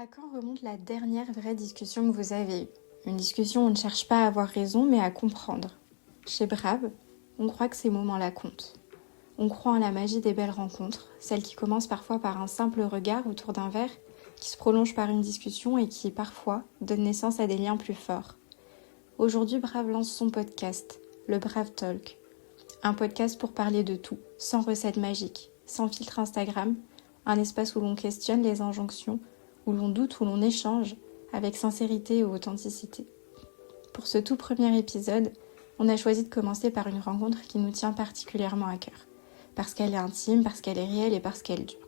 À quand remonte la dernière vraie discussion que vous avez eue? Une discussion où on ne cherche pas à avoir raison, mais à comprendre. Chez Brave, on croit que ces moments-là comptent. On croit en la magie des belles rencontres, celles qui commencent parfois par un simple regard autour d'un verre, qui se prolongent par une discussion et qui, parfois, donnent naissance à des liens plus forts. Aujourd'hui, Brave lance son podcast, le Brave Talk. Un podcast pour parler de tout, sans recette magique, sans filtre Instagram, un espace où l'on questionne les injonctions, où l'on doute, où l'on échange, avec sincérité et authenticité. Pour ce tout premier épisode, on a choisi de commencer par une rencontre qui nous tient particulièrement à cœur, parce qu'elle est intime, parce qu'elle est réelle et parce qu'elle dure.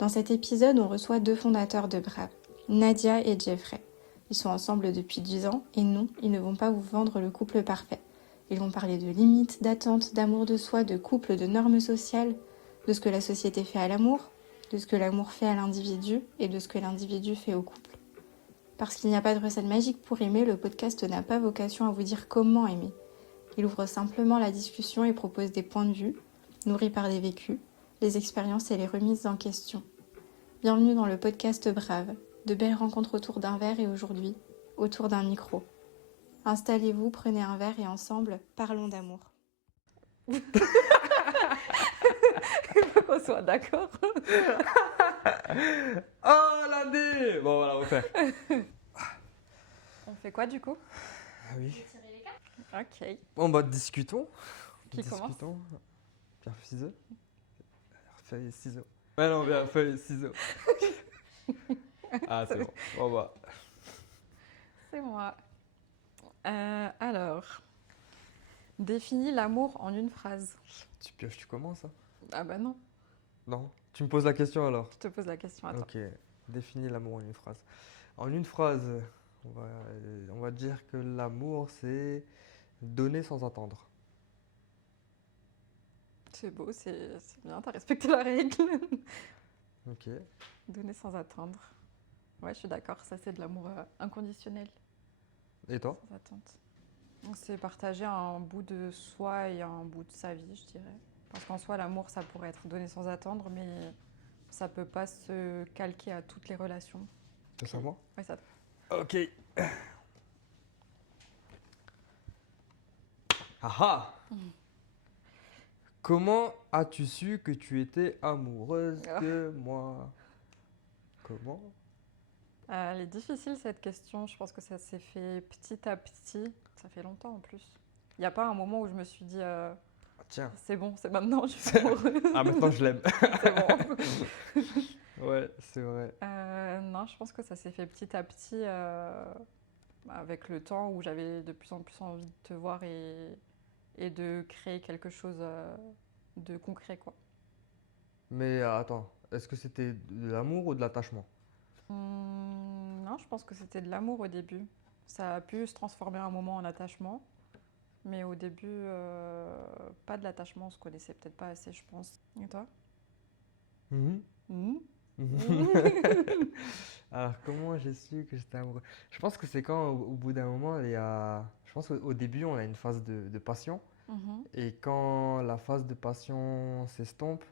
Dans cet épisode, on reçoit deux fondateurs de Brave, Nadia et Jeffrey. Ils sont ensemble depuis 10 ans et non, ils ne vont pas vous vendre le couple parfait. Ils vont parler de limites, d'attentes, d'amour de soi, de couple, de normes sociales, de ce que la société fait à l'amour, de ce que l'amour fait à l'individu et de ce que l'individu fait au couple. Parce qu'il n'y a pas de recette magique pour aimer, le podcast n'a pas vocation à vous dire comment aimer. Il ouvre simplement la discussion et propose des points de vue, nourris par des vécus, les expériences et les remises en question. Bienvenue dans le podcast Brave, de belles rencontres autour d'un verre et aujourd'hui, autour d'un micro. Installez-vous, prenez un verre et ensemble, parlons d'amour. Il faut qu'on soit d'accord. Oh la dé. Bon voilà, on va faire. On fait quoi du coup? Ah oui. Ok. Bon bah discutons. Qui commence? Pierre, ciseaux. Feuille, ciseaux. Ouais non, bien, feuille, ciseaux. Ah c'est bon. Bon bah. C'est moi. Alors, définis l'amour en une phrase. Tu pioches, tu commences hein? Ah bah non, Non. Tu me poses la question alors. je te pose la question à toi. Ok. Définis l'amour en une phrase. En une phrase, on va dire que l'amour c'est donner sans attendre. C'est beau, c'est bien, t'as respecté la règle. Ok. Donner sans attendre. Ouais, je suis d'accord, ça c'est de l'amour inconditionnel, Et toi? sans attente. Donc, c'est partager un bout de soi et un bout de sa vie, je dirais. Parce qu'en soi, l'amour, ça pourrait être donné sans attendre, mais ça peut pas se calquer à toutes les relations. C'est à moi? Ouais, ça. Ok. Ah. Comment as-tu su que tu étais amoureuse de moi? Comment? Elle est difficile cette question. Je pense que ça s'est fait petit à petit. Ça fait longtemps en plus. Il n'y a pas un moment où je me suis dit Ah, tiens. c'est bon, c'est maintenant, je suis amoureuse. Ah, maintenant je l'aime. C'est bon. Ouais, c'est vrai. Non, je pense que ça s'est fait petit à petit avec le temps où j'avais de plus en plus envie de te voir et de créer quelque chose de concret, quoi. Mais attends, est-ce que c'était de l'amour ou de l'attachement? Non, je pense que c'était de l'amour au début. Ça a pu se transformer un moment en attachement, mais au début, pas de l'attachement, on se connaissait peut-être pas assez, je pense. Et toi? Mhm. Mhm. Alors, comment j'ai su que j'étais amoureux? Je pense que c'est quand, au bout d'un moment, il y a. Je pense qu'au début, on a une phase de passion. Mhm. Et quand la phase de passion s'estompe,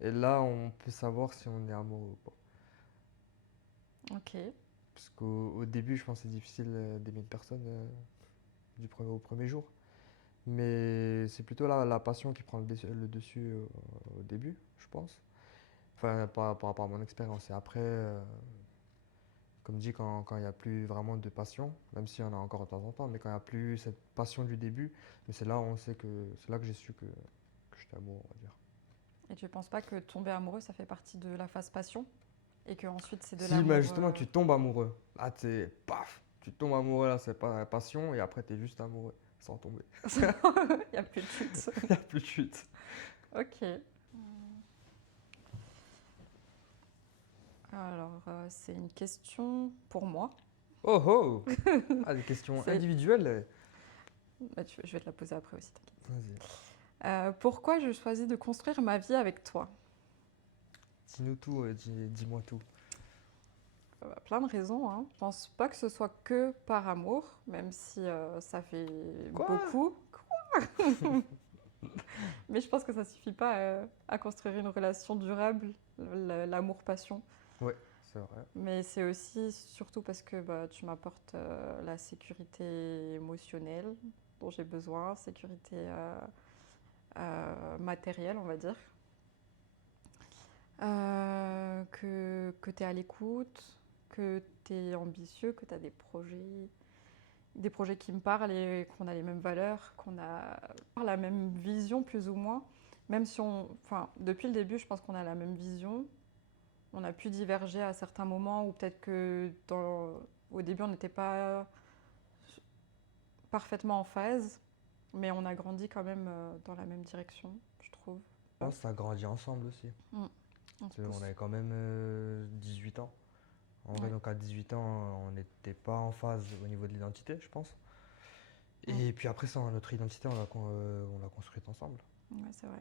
et là, on peut savoir si on est amoureux ou pas. Ok. Parce qu'au début, je pense que c'est difficile d'aimer une personne au premier jour. Mais c'est plutôt la passion qui prend le dessus au début, je pense. Enfin, par rapport à mon expérience. Et après, comme dit, quand il n'y a plus vraiment de passion, même s'il y en a encore de temps en temps, mais quand il n'y a plus cette passion du début, mais c'est là où c'est là que j'ai su que j'étais amoureux, on va dire. Et tu penses pas que tomber amoureux, ça fait partie de la phase passion? Et que ensuite c'est de Si, l'amour mais justement, tu tombes amoureux. Là, paf, tu tombes amoureux, là, c'est pas la passion, et après, tu es juste amoureux, sans tomber. Il n'y a plus de chute. Il n'y a plus de chute. Ok. Alors, c'est une question pour moi. Oh oh! Ah, des questions C'est- individuelles. Bah, je vais te la poser après aussi, t'inquiète. Vas-y. Pourquoi je choisis de construire ma vie avec toi? Dis-nous tout, dis-moi tout. Plein de raisons, hein. Je pense pas que ce soit que par amour, même si ça fait Quoi? beaucoup. Mais je pense que ça suffit pas à construire une relation durable, l'amour-passion. Ouais, c'est vrai. Mais c'est aussi surtout parce que bah, tu m'apportes la sécurité émotionnelle dont j'ai besoin, sécurité matérielle, on va dire. Que tu es à l'écoute, que tu es ambitieux, que tu as des projets qui me parlent et qu'on a les mêmes valeurs, qu'on a la même vision plus ou moins. Même si enfin, depuis le début, je pense qu'on a la même vision. On a pu diverger à certains moments ou peut-être que au début, on n'était pas parfaitement en phase, mais on a grandi quand même dans la même direction, je trouve. Je pense que ça a grandi ensemble aussi. On Parce se pousse. qu'on avait quand même 18 ans. En vrai, Ouais. donc à 18 ans, on n'était pas en phase au niveau de l'identité, je pense. Et puis après ça, notre identité, on l'a construite ensemble, Ouais, c'est vrai.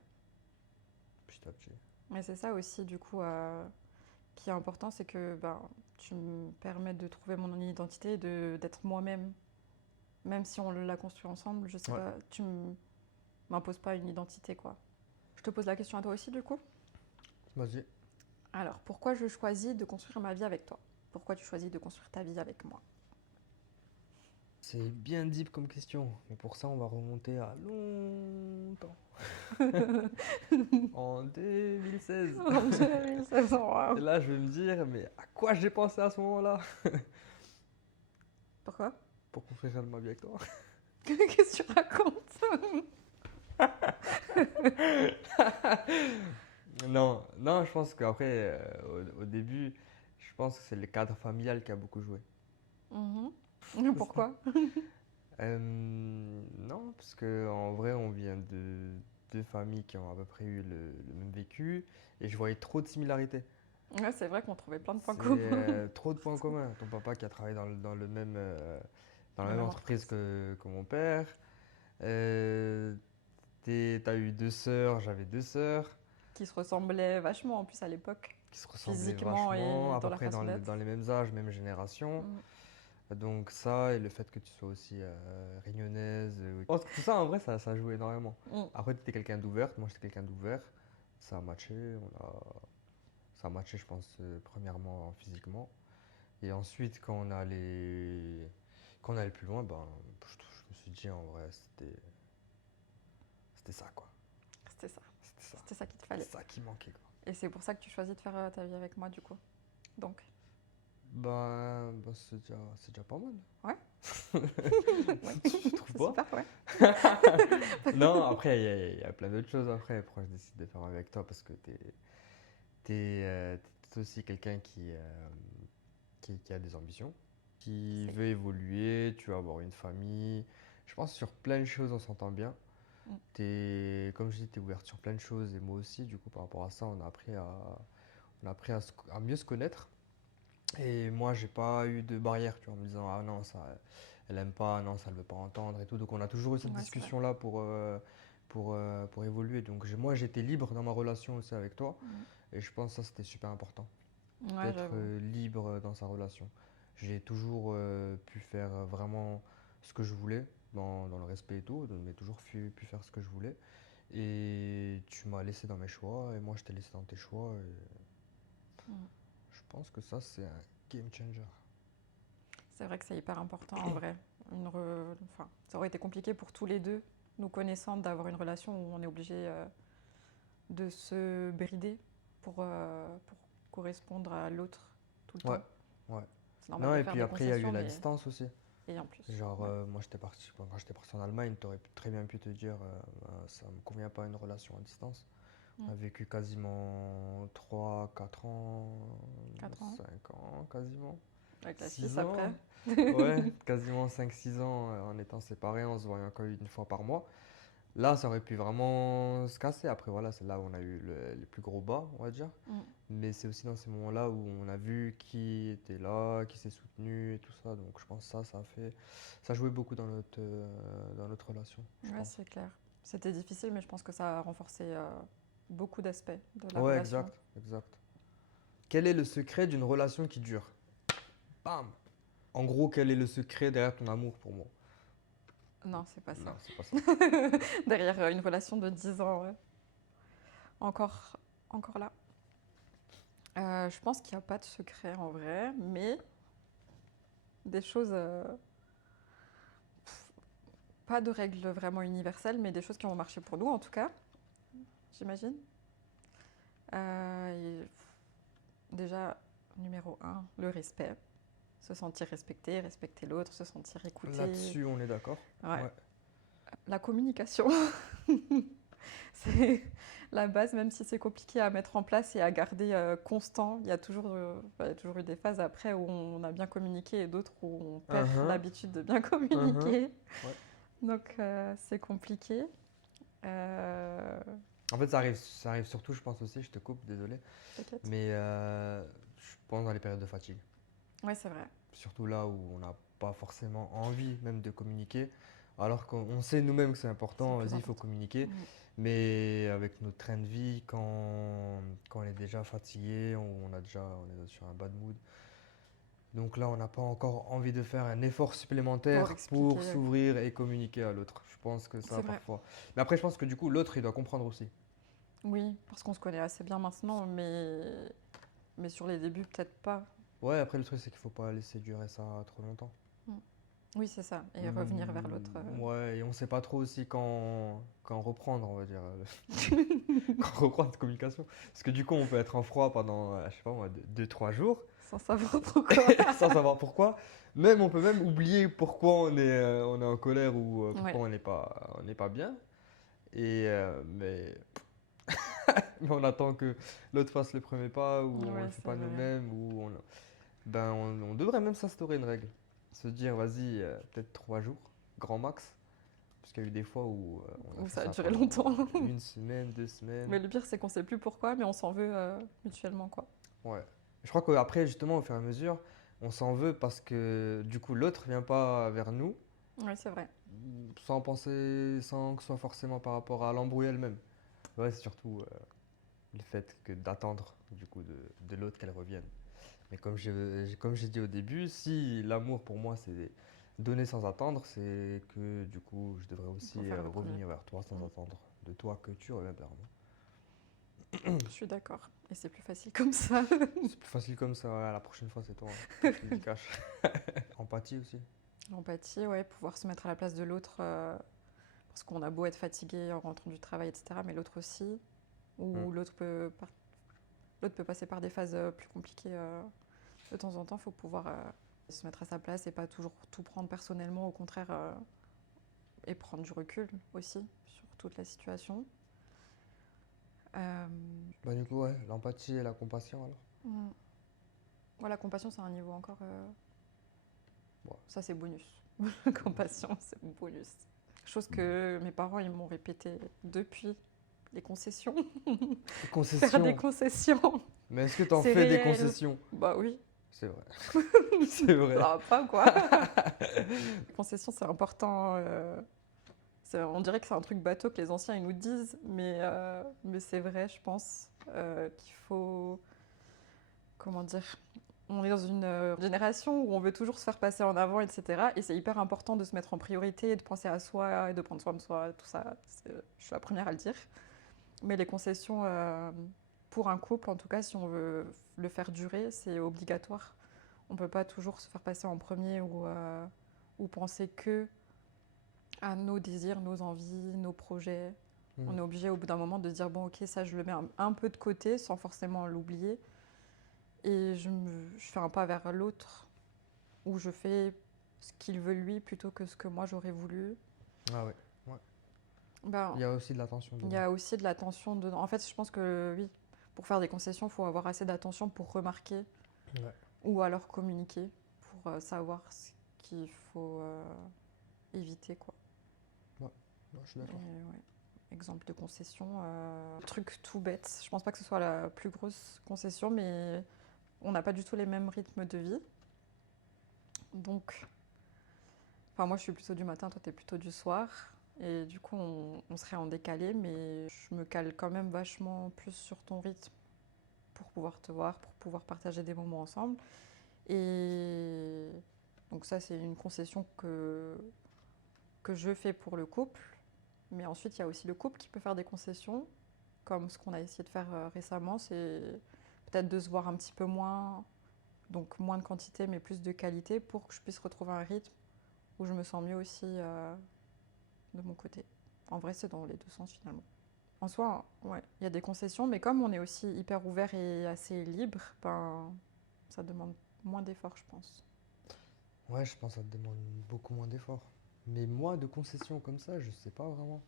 petit à petit. Mais c'est ça aussi, du coup, qui est important, c'est que ben, tu me permets de trouver mon identité et d'être moi-même. Même si on l'a construit ensemble, je sais Ouais. pas, tu m'imposes pas une identité, quoi. Je te pose la question à toi aussi, du coup. Vas-y. Alors, pourquoi je choisis de construire ma vie avec toi? Pourquoi tu choisis de construire ta vie avec moi? C'est bien deep comme question, mais pour ça, on va remonter à longtemps. En 2016. En 2016, Et waouh. là, je vais me dire, mais à quoi j'ai pensé à ce moment-là Pourquoi? pour construire ma vie avec toi? Qu'est-ce que tu racontes? Non, non, je pense qu'après, au début, je pense que c'est le cadre familial qui a beaucoup joué. Pourquoi? Non, parce qu'en vrai, on vient de deux familles qui ont à peu près eu le même vécu, et je voyais trop de similarités. Ouais, c'est vrai qu'on trouvait plein de points C'est communs. trop de points communs. Ton papa qui a travaillé dans le même, dans Dans la la même même entreprise entreprise. que mon père. Euh, T'as eu deux sœurs, j'avais deux sœurs Qui se ressemblaient vachement en plus à l'époque, qui se ressemblaient physiquement vachement, et à dans peu la près façon d'être. dans les mêmes âges, même génération. Mm. Donc ça, et le fait que tu sois aussi réunionnaise. Je pense que tout ça, en vrai, ça joue énormément. Mm. Après, tu étais quelqu'un d'ouverte, moi j'étais quelqu'un d'ouvert. Ça a matché, ça a matché, je pense, premièrement physiquement. Et ensuite, quand on allait plus loin, ben, je me suis dit, en vrai, c'était ça, quoi. C'était ça. C'était ça. C'était ça qu'il te C'était fallait. ça qui manquait, quoi. Et c'est pour ça que tu choisis de faire ta vie avec moi, du coup. Donc, Ben, c'est déjà pas mal. ouais. Ouais. Tu trouves pas? Super, ouais. Non, après, il y a plein d'autres choses après. Pourquoi je décide de faire avec toi? Parce que t'es aussi quelqu'un qui a des ambitions, qui C'est- veut évoluer, tu vas avoir une famille. Je pense que sur plein de choses, on s'entend bien. Mm. Comme je dis, tu es ouverte sur plein de choses et moi aussi. Du coup, par rapport à ça, on a appris à mieux se connaître. Et moi, j'ai pas eu de barrière, tu vois, en me disant, ah non, ça, elle aime pas, non, ça, elle veut pas entendre et tout. Donc, on a toujours eu cette Ouais, c'est vrai. discussion-là pour évoluer. Donc, moi, j'étais libre dans ma relation aussi avec toi. Mm. Et je pense que ça, c'était super important, Ouais, d'être j'avoue. libre dans sa relation. J'ai toujours pu faire vraiment ce que je voulais, dans le respect et tout, mais toujours pu faire ce que je voulais. Et tu m'as laissé dans mes choix, et moi, je t'ai laissé dans tes choix. Et Mm. je pense que ça, c'est un game changer. C'est vrai que c'est hyper important en vrai. Enfin, ça aurait été compliqué pour tous les deux, nous connaissant, d'avoir une relation où on est obligé de se brider pour correspondre à l'autre tout le Ouais, temps. ouais. C'est normal Non, de et faire puis des après, il y a eu concessions, la mais distance aussi. et en plus. Genre, Ouais. moi, quand j'étais parti en Allemagne, tu aurais très bien pu te dire, ça me convient pas une relation à distance. On a Mm. vécu quasiment 3 4 ans, 4 ans, 5 ans, quasiment. avec la 6 Suisse ans. après. Ouais, quasiment 5 6 ans en étant séparés, en se voyant qu'une fois par mois. Là, ça aurait pu vraiment se casser. Après, voilà, c'est là où on a eu les plus gros bas, on va dire. Mm. Mais c'est aussi dans ces moments-là où on a vu qui était là, qui s'est soutenu et tout ça. Donc je pense que ça a joué beaucoup dans notre relation, je Ouais, pense. c'est clair. C'était difficile, mais je pense que ça a renforcé beaucoup d'aspects de la Ouais, relation. exact, exact. Quel est le secret d'une relation qui dure? Bam! En gros, quel est le secret derrière ton amour pour moi? Non, c'est pas ça. Non, c'est pas ça. Derrière une relation de 10 ans, ouais. Encore là. Je pense qu'il n'y a pas de secret en vrai, mais des choses, pas de règles vraiment universelles, mais des choses qui ont marché pour nous en tout cas, j'imagine. Et déjà, numéro un, le respect. Se sentir respecté, respecter l'autre, se sentir écouté. Là-dessus, on est d'accord. Ouais. Ouais. La communication, c'est la base, même si c'est compliqué à mettre en place et à garder constant. Il y a toujours eu des phases après où on a bien communiqué et d'autres où on perd l'habitude de bien communiquer. Ouais. Donc c'est compliqué. En fait, ça arrive surtout, je pense aussi, je te coupe, désolé, T'inquiète. mais je pense dans les périodes de fatigue. Ouais, c'est vrai. Surtout là où on n'a pas forcément envie même de communiquer, alors qu'on sait nous-mêmes que c'est important, C'est plus vas-y, il faut important. communiquer. Mais avec notre train de vie, quand on est déjà fatigué, on est déjà sur un bad mood. Donc là, on n'a pas encore envie de faire un effort supplémentaire pour expliquer. s'ouvrir et communiquer à l'autre. Je pense que ça, C'est vrai. parfois. Mais après, je pense que du coup, l'autre, il doit comprendre aussi. Oui, parce qu'on se connaît assez bien maintenant, mais sur les débuts, peut-être pas. Ouais, après, le truc, c'est qu'il faut pas laisser durer ça trop longtemps. Oui, c'est ça. Et revenir vers l'autre. Ouais, et on sait pas trop aussi quand reprendre, on va dire. Quand reprendre cette communication. Parce que du coup, on peut être en froid pendant, je sais pas moi, 2-3 jours, Sans savoir pourquoi. sans savoir pourquoi. Même, on peut même oublier pourquoi on est en colère ou pourquoi Ouais. on n'est pas bien. Mais, mais on attend que l'autre fasse le premier pas ou on Ouais, le fait c'est pas vrai. nous-mêmes on devrait même s'instaurer une règle. Se dire, vas-y, peut-être 3 jours, grand max. Parce qu'il y a eu des fois où on a Où fait ça a ça duré pendant longtemps. une semaine, 2 semaines. Mais le pire, c'est qu'on sait plus pourquoi, mais on s'en veut mutuellement, quoi. Ouais. Je crois qu'après, justement, au fur et à mesure, on s'en veut parce que du coup, l'autre vient pas vers nous Oui, c'est vrai. sans penser, sans que ce soit forcément par rapport à l'embrouille elle-même. Ouais, c'est surtout le fait que d'attendre du coup de l'autre qu'elle revienne. Mais comme j'ai dit au début, si l'amour pour moi c'est donner sans attendre, c'est que du coup je devrais aussi Faut faire le premier. revenir vers toi sans attendre de toi que tu reviennes vers moi. Je suis d'accord. Et c'est plus facile comme ça. C'est plus facile comme ça, ouais, la prochaine fois c'est toi, hein, qui le cache. Empathie aussi. L'empathie, ouais, pouvoir se mettre à la place de l'autre. Parce qu'on a beau être fatigué en rentrant du travail, etc. Mais l'autre aussi. Ou l'autre peut passer par des phases plus compliquées de temps en temps. Il faut pouvoir se mettre à sa place et pas toujours tout prendre personnellement. Au contraire, et prendre du recul aussi sur toute la situation. Bah du coup ouais, l'empathie et la compassion alors. Ouais, la compassion, c'est un niveau encore. Ouais. Ça, c'est bonus. La compassion, c'est bonus. Chose que mes parents, ils m'ont répété depuis les concessions. Les Faire concessions. des concessions. Mais est-ce que t'en C'est fais des réel. concessions? Bah oui. C'est vrai. C'est vrai. Ça va pas, quoi. Les concessions, c'est important. On dirait que c'est un truc bateau que les anciens, ils nous disent. Mais c'est vrai, je pense, qu'il faut... Comment dire? On est dans une génération où on veut toujours se faire passer en avant, etc. Et c'est hyper important de se mettre en priorité, de penser à soi et de prendre soin de soi, tout ça. Je suis la première à le dire. Mais les concessions, pour un couple, en tout cas, si on veut le faire durer, c'est obligatoire. On ne peut pas toujours se faire passer en premier ou penser que à nos désirs, nos envies, nos projets. On est obligé au bout d'un moment de se dire, bon, ok, ça, je le mets un peu de côté sans forcément l'oublier. Et je fais un pas vers l'autre où je fais ce qu'il veut lui plutôt que ce que moi j'aurais voulu. Ah ouais. Ben, Il y a aussi de l'attention il y dedans. a aussi de l'attention dedans. En fait, je pense que oui, pour faire des concessions, il faut avoir assez d'attention pour remarquer ou alors communiquer pour savoir ce qu'il faut éviter, quoi. Ouais, je suis d'accord. Ouais. Exemple de concession, truc tout bête. Je pense pas que ce soit la plus grosse concession, mais on n'a pas du tout les mêmes rythmes de vie. Donc, enfin, moi je suis plutôt du matin, toi t'es plutôt du soir. Et du coup, on serait en décalé, mais je me cale quand même vachement plus sur ton rythme pour pouvoir te voir, pour pouvoir partager des moments ensemble. Et donc ça, c'est une concession que je fais pour le couple. Mais ensuite, il y a aussi le couple qui peut faire des concessions, comme ce qu'on a essayé de faire récemment, c'est peut-être de se voir un petit peu moins, donc moins de quantité mais plus de qualité pour que je puisse retrouver un rythme où je me sens mieux aussi de mon côté. En vrai, c'est dans les deux sens finalement. En soi, ouais, il y a des concessions, mais comme on est aussi hyper ouvert et assez libre, ben, ça demande moins d'efforts, je pense. Ouais, je pense que ça te demande beaucoup moins d'efforts. Mais moi, de concessions comme ça, je sais pas vraiment.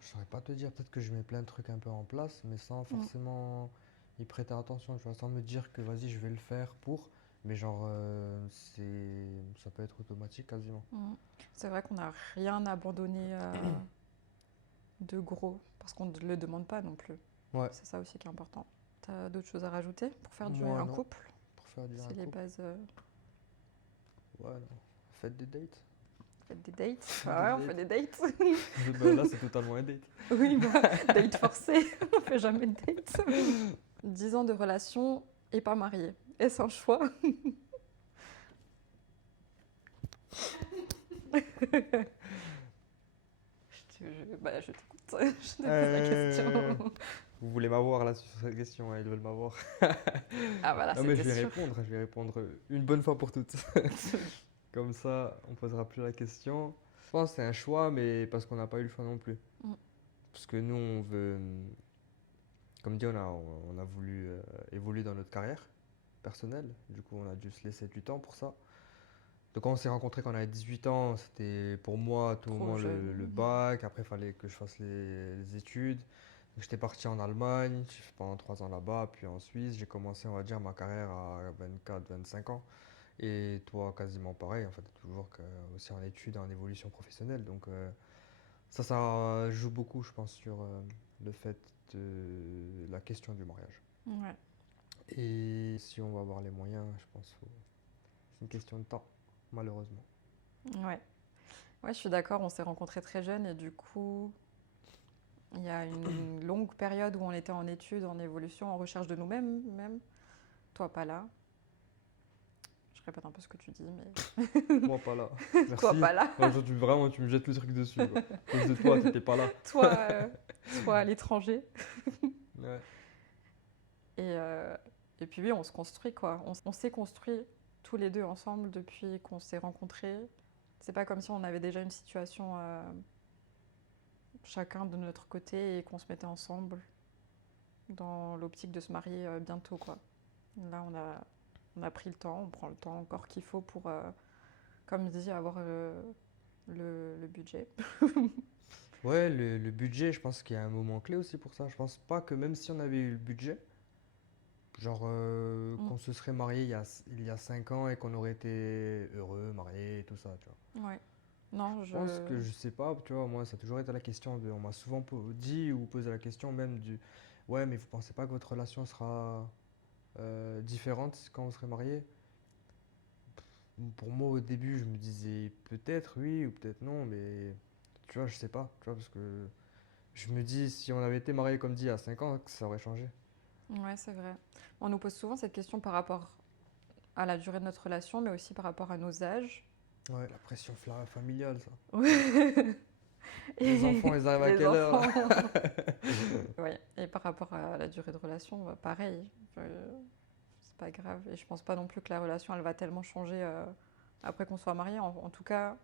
Je saurais pas te dire, peut-être que je mets plein de trucs un peu en place, mais sans Mm. forcément y prêter attention, tu vois, sans me dire que vas-y, je vais le faire pour, mais genre, ça peut être automatique quasiment. Mm. C'est vrai qu'on n'a rien abandonné de gros, parce qu'on ne le demande pas non plus. Ouais, C'est ça aussi qui est important. T'as d'autres choses à rajouter pour faire durer moi un non, couple? pour faire durer C'est un les couple. bases. Ouais, non. Faites des dates. Faites des dates. Faites Ah ouais, on des fait dates. des dates. Ben là, c'est totalement un date. Oui, bah, date forcée. On fait jamais de date. 10 ans de relation et pas marié. Est-ce un choix? Je t'écoute. Je te pose la Euh, question. Vous voulez m'avoir là sur cette question, hein, ils veulent m'avoir. Ah voilà, Non mais c'était sûr. je vais répondre une bonne fois pour toutes. Comme ça, on posera plus la question. Je pense que c'est un choix, mais parce qu'on n'a pas eu le choix non plus. Mm. Parce que nous, on veut, comme dit, on a voulu évoluer dans notre carrière personnelle. Du coup, on a dû se laisser du temps pour ça. Donc quand on s'est rencontrés quand on avait 18 ans, c'était pour moi à tout Trop moment le jeune. bac. Après, il fallait que je fasse les études. Donc j'étais parti en Allemagne, j'ai fait pendant 3 ans là-bas, puis en Suisse. J'ai commencé, on va dire, ma carrière à 24, 25 ans. Et toi, quasiment pareil, en fait, toujours aussi en études, en évolution professionnelle. Donc ça joue beaucoup, je pense, sur le fait de la question du mariage. Ouais. Et si on va avoir les moyens, je pense que c'est une question de temps, malheureusement. Ouais. Ouais, je suis d'accord. On s'est rencontrés très jeunes et du coup, il y a une longue période où on était en études, en évolution, en recherche de nous-mêmes, même. Toi, pas là. Je répète un peu ce que tu dis, mais Moi, pas là. toi, Merci. pas là. Moi, vraiment, tu me jettes le truc dessus, quoi. À cause de toi, t'étais pas là. Toi, toi à l'étranger. Ouais. Et, euh, et puis oui, on se construit quoi. On s'est construit tous les deux ensemble depuis qu'on s'est rencontrés. C'est pas comme si on avait déjà une situation chacun de notre côté et qu'on se mettait ensemble dans l'optique de se marier bientôt quoi. Là, on a pris le temps, on prend le temps encore qu'il faut pour, comme je dis, avoir le budget. Ouais, le budget, je pense qu'il y a un moment clé aussi pour ça. Je pense pas que même si on avait eu le budget, genre Mm. qu'on se serait marié il y a 5 ans et qu'on aurait été heureux, marié et tout ça, tu vois. Ouais. Non, Je pense que je sais pas, tu vois, moi ça a toujours été la question on m'a souvent dit ou posé la question même du ouais, mais vous pensez pas que votre relation sera différente quand vous serez marié? Pour moi au début je me disais peut-être oui ou peut-être non, mais tu vois, je sais pas, tu vois, parce que je me dis si on avait été marié comme dit à 5 ans, que ça aurait changé. ouais, c'est vrai. On nous pose souvent cette question par rapport à la durée de notre relation, mais aussi par rapport à nos âges. Ouais, la pression familiale, ça. Ouais. Les enfants, ils arrivent à Les quelle heure enfants. là? Ouais. Et par rapport à la durée de relation, bah, pareil. C'est pas grave. Et je pense pas non plus que la relation, elle va tellement changer après qu'on soit marié. En tout cas,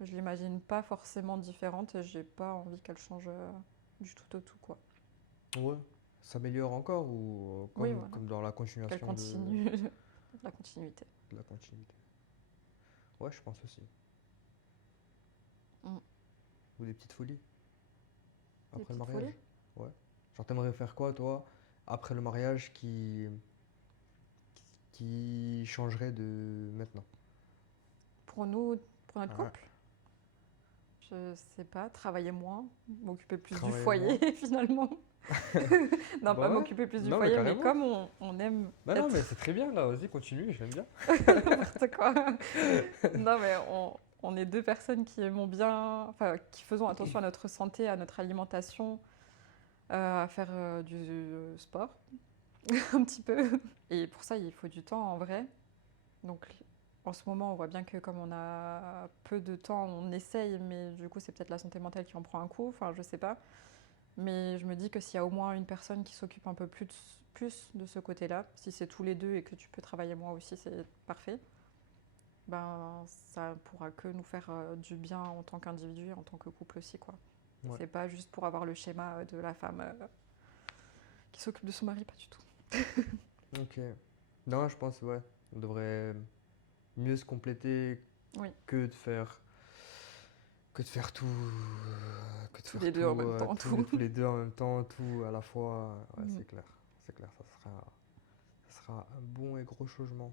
je l'imagine pas forcément différente et j'ai pas envie qu'elle change du tout au tout, quoi. Ouais, s'améliore encore ou Oui, voilà. comme dans la Qu'elle continuation continue la continuité. de la continuité. Ouais, je pense aussi. Mm. Ou des petites folies Des après le petites folies. mariage. Ouais. Genre, t'aimerais faire quoi, toi, après le mariage qui changerait de maintenant? Pour nous, pour notre Ouais. couple, je sais pas, travailler moins, m'occuper plus du Travailler moins. foyer finalement. Non, pas Bah ouais. m'occuper plus du Non, mais foyer, mais carrément. comme on aime Bah non, mais être c'est très bien, là. Vas-y, continue, j'aime bien. n'importe quoi. Non, mais on est deux personnes qui aimons bien, enfin, qui faisons attention à notre santé, à notre alimentation, à faire du sport, un petit peu. Et pour ça, il faut du temps en vrai. Donc, en ce moment, on voit bien que comme on a peu de temps, on essaye, mais du coup, c'est peut-être la santé mentale qui en prend un coup, enfin, je sais pas. Mais je me dis que s'il y a au moins une personne qui s'occupe un peu plus plus de ce côté-là. Si c'est tous les deux et que tu peux travailler moi aussi, c'est parfait. Ben, ça pourra que nous faire du bien en tant qu'individu et en tant que couple aussi, quoi. Ouais. C'est pas juste pour avoir le schéma de la femme qui s'occupe de son mari, pas du tout. Ok. Non, je pense, ouais, on devrait mieux se compléter Oui. que de faire tout, que de Tous faire les deux en même temps, tout. tous les deux en même temps, tout à la fois. Ouais, Mhm. c'est clair, ça sera un bon et gros changement.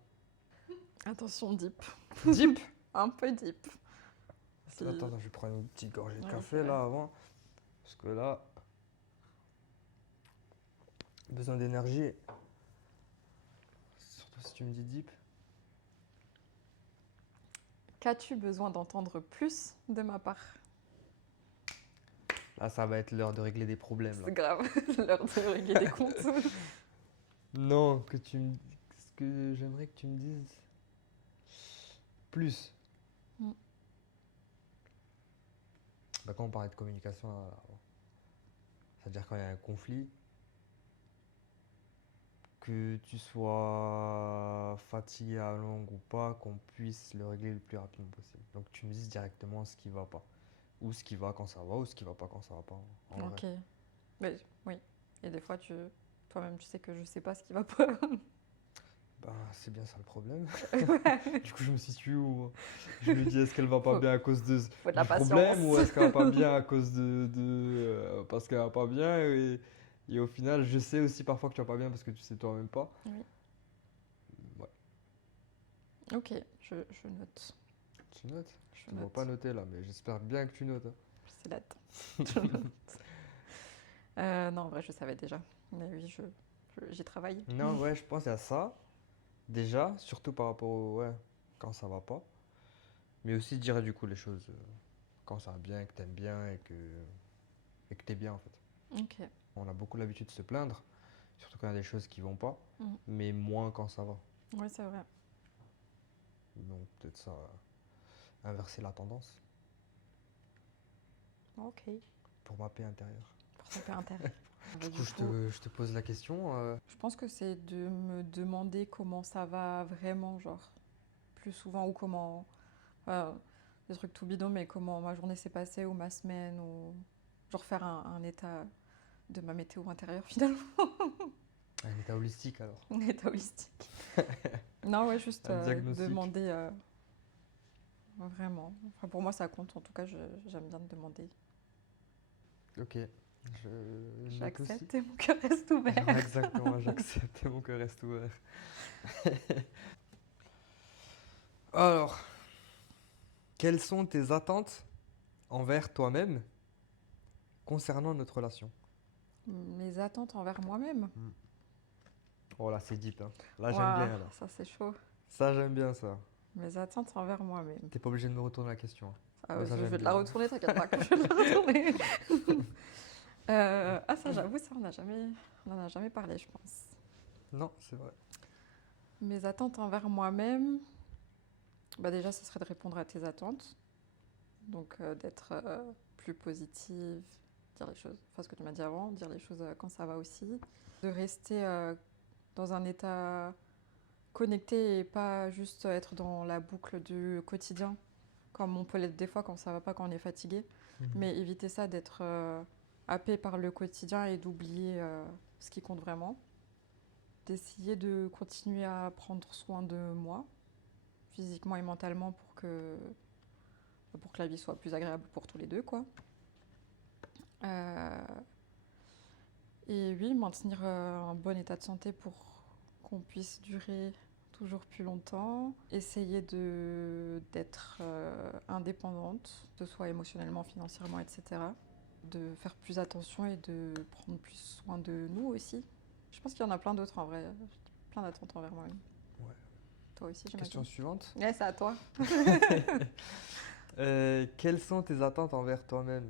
Attention, deep. Deep, un peu deep. Si- Attends, je vais prendre une petite gorgée de Ouais, café c'est vrai. là avant, parce que là, besoin d'énergie, surtout si tu me dis deep. Qu'as-tu besoin d'entendre plus de ma part? Là, ça va être l'heure de régler des problèmes là. C'est grave, l'heure de régler des comptes. Non, ce que j'aimerais que tu me dises plus. Mm. Bah, quand on parlait de communication, là, c'est-à-dire quand il y a un conflit, que tu sois fatigué à longue ou pas, qu'on puisse le régler le plus rapidement possible. Donc tu me dises directement ce qui va pas. Ou ce qui va quand ça va, ou ce qui va pas quand ça va pas. En Ok. vrai. Mais, oui. Et des fois, toi-même, tu sais que je sais pas ce qui va pas. Ben, c'est bien ça le problème. Du coup, je me situe où je me dis est-ce qu'elle va pas Faut- bien à cause Faut de la du problème patience. ou est-ce qu'elle va pas bien à cause parce qu'elle va pas bien et au final, je sais aussi parfois que tu vas pas bien parce que tu sais toi-même pas. Oui. Ouais, Ok, je note. tu notes? Je Je te vois note. pas noter là, mais j'espère bien que tu notes. Hein. C'est la Je note. Non, en vrai, je savais déjà. Mais oui, j'y travaille. Non, ouais, je pense à ça déjà, surtout par rapport au ouais, quand ça va pas, mais aussi dire du coup les choses quand ça va bien, que t'aimes bien et que t'es bien en fait. Ok. On a beaucoup l'habitude de se plaindre, surtout quand il y a des choses qui vont pas, Mm. mais moins quand ça va. Oui, c'est vrai. Donc peut-être ça, inverser la tendance Ok. pour ma paix intérieure. Pour ta paix intérieure. Du coup, je te pose la question. Je pense que c'est de me demander comment ça va vraiment, genre, plus souvent, ou comment, des trucs tout bidons, mais comment ma journée s'est passée, ou ma semaine, ou genre faire un état de ma météo intérieure, finalement. Un état holistique alors. Un état holistique. Non, ouais, juste Un diagnostic. demander vraiment. Enfin, pour moi, ça compte, en tout cas, j'aime bien te demander. Ok, je note aussi. J'accepte et mon cœur reste ouvert. Exactement, j'accepte et mon cœur reste ouvert. Alors, quelles sont tes attentes envers toi-même concernant notre relation? Mes attentes envers moi-même. Oh là, c'est deep. Hein. Là, j'aime Ouah, bien. Là. ça c'est chaud. Ça, j'aime bien ça. Mes attentes envers moi-même. T'es pas obligé de me retourner la question. Hein. Ah, Mais ça, je j'aime vais te la bien. retourner, t'inquiète pas que je vais te la retourner. Ça j'avoue, ça on en a jamais parlé, je pense. Non, c'est vrai. Mes attentes envers moi-même, bah déjà, ce serait de répondre à tes attentes. Donc d'être plus positive, dire les choses, enfin ce que tu m'as dit avant, dire les choses quand ça va aussi. De rester dans un état connecté et pas juste être dans la boucle du quotidien, comme on peut l'être des fois quand ça va pas, quand on est fatigué. Mais éviter ça, d'être happé par le quotidien et d'oublier ce qui compte vraiment. D'essayer de continuer à prendre soin de moi, physiquement et mentalement, pour que la vie soit plus agréable pour tous les deux, quoi. Et oui, maintenir un bon état de santé pour qu'on puisse durer toujours plus longtemps. Essayer d'être indépendante, que ce soit émotionnellement, financièrement, etc. De faire plus attention et de prendre plus soin de nous aussi. Je pense qu'il y en a plein d'autres en vrai. Plein d'attentes envers moi-même. Ouais. Toi aussi, j'imagine. Question suivante. Ouais, c'est à toi. Quelles sont tes attentes envers toi-même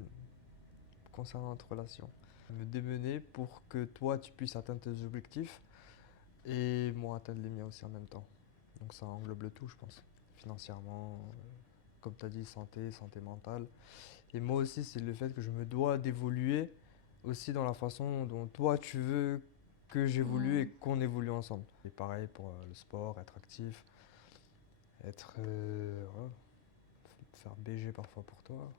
concernant notre relation? Me démener pour que toi, tu puisses atteindre tes objectifs et moi atteindre les miens aussi en même temps. Donc ça englobe le tout, je pense. Financièrement, comme tu as dit, santé mentale. Et moi aussi, c'est le fait que je me dois d'évoluer aussi dans la façon dont toi, tu veux que j'ai voulu Mm. et qu'on évolue ensemble. Et pareil pour le sport, être actif, être ouais, faire BG parfois pour toi.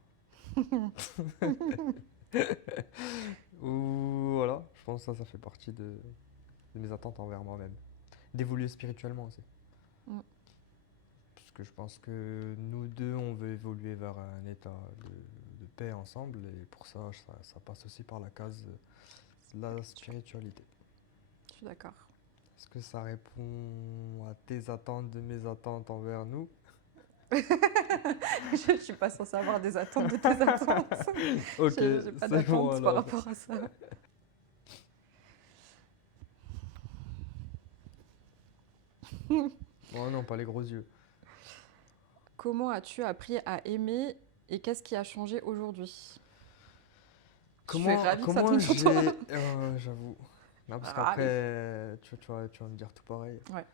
Ou voilà, je pense que ça fait partie de mes attentes envers moi-même. D'évoluer spirituellement aussi. Mm. Parce que je pense que nous deux, on veut évoluer vers un état de paix ensemble. Et pour ça, ça passe aussi par la case de la spiritualité. Je suis d'accord. Est-ce que ça répond à tes attentes, de mes attentes envers nous? Je ne suis pas censée avoir des attentes de tes attentes. Ok, Je n'ai pas c'est bon d'attente par alors. rapport à ça. Oh non, pas les gros yeux. Comment as-tu appris à aimer et qu'est-ce qui a changé aujourd'hui? Je suis ravie que ça tombe sur toi. J'avoue. Non, parce Ah, qu'après, tu vas me dire tout pareil. Ouais.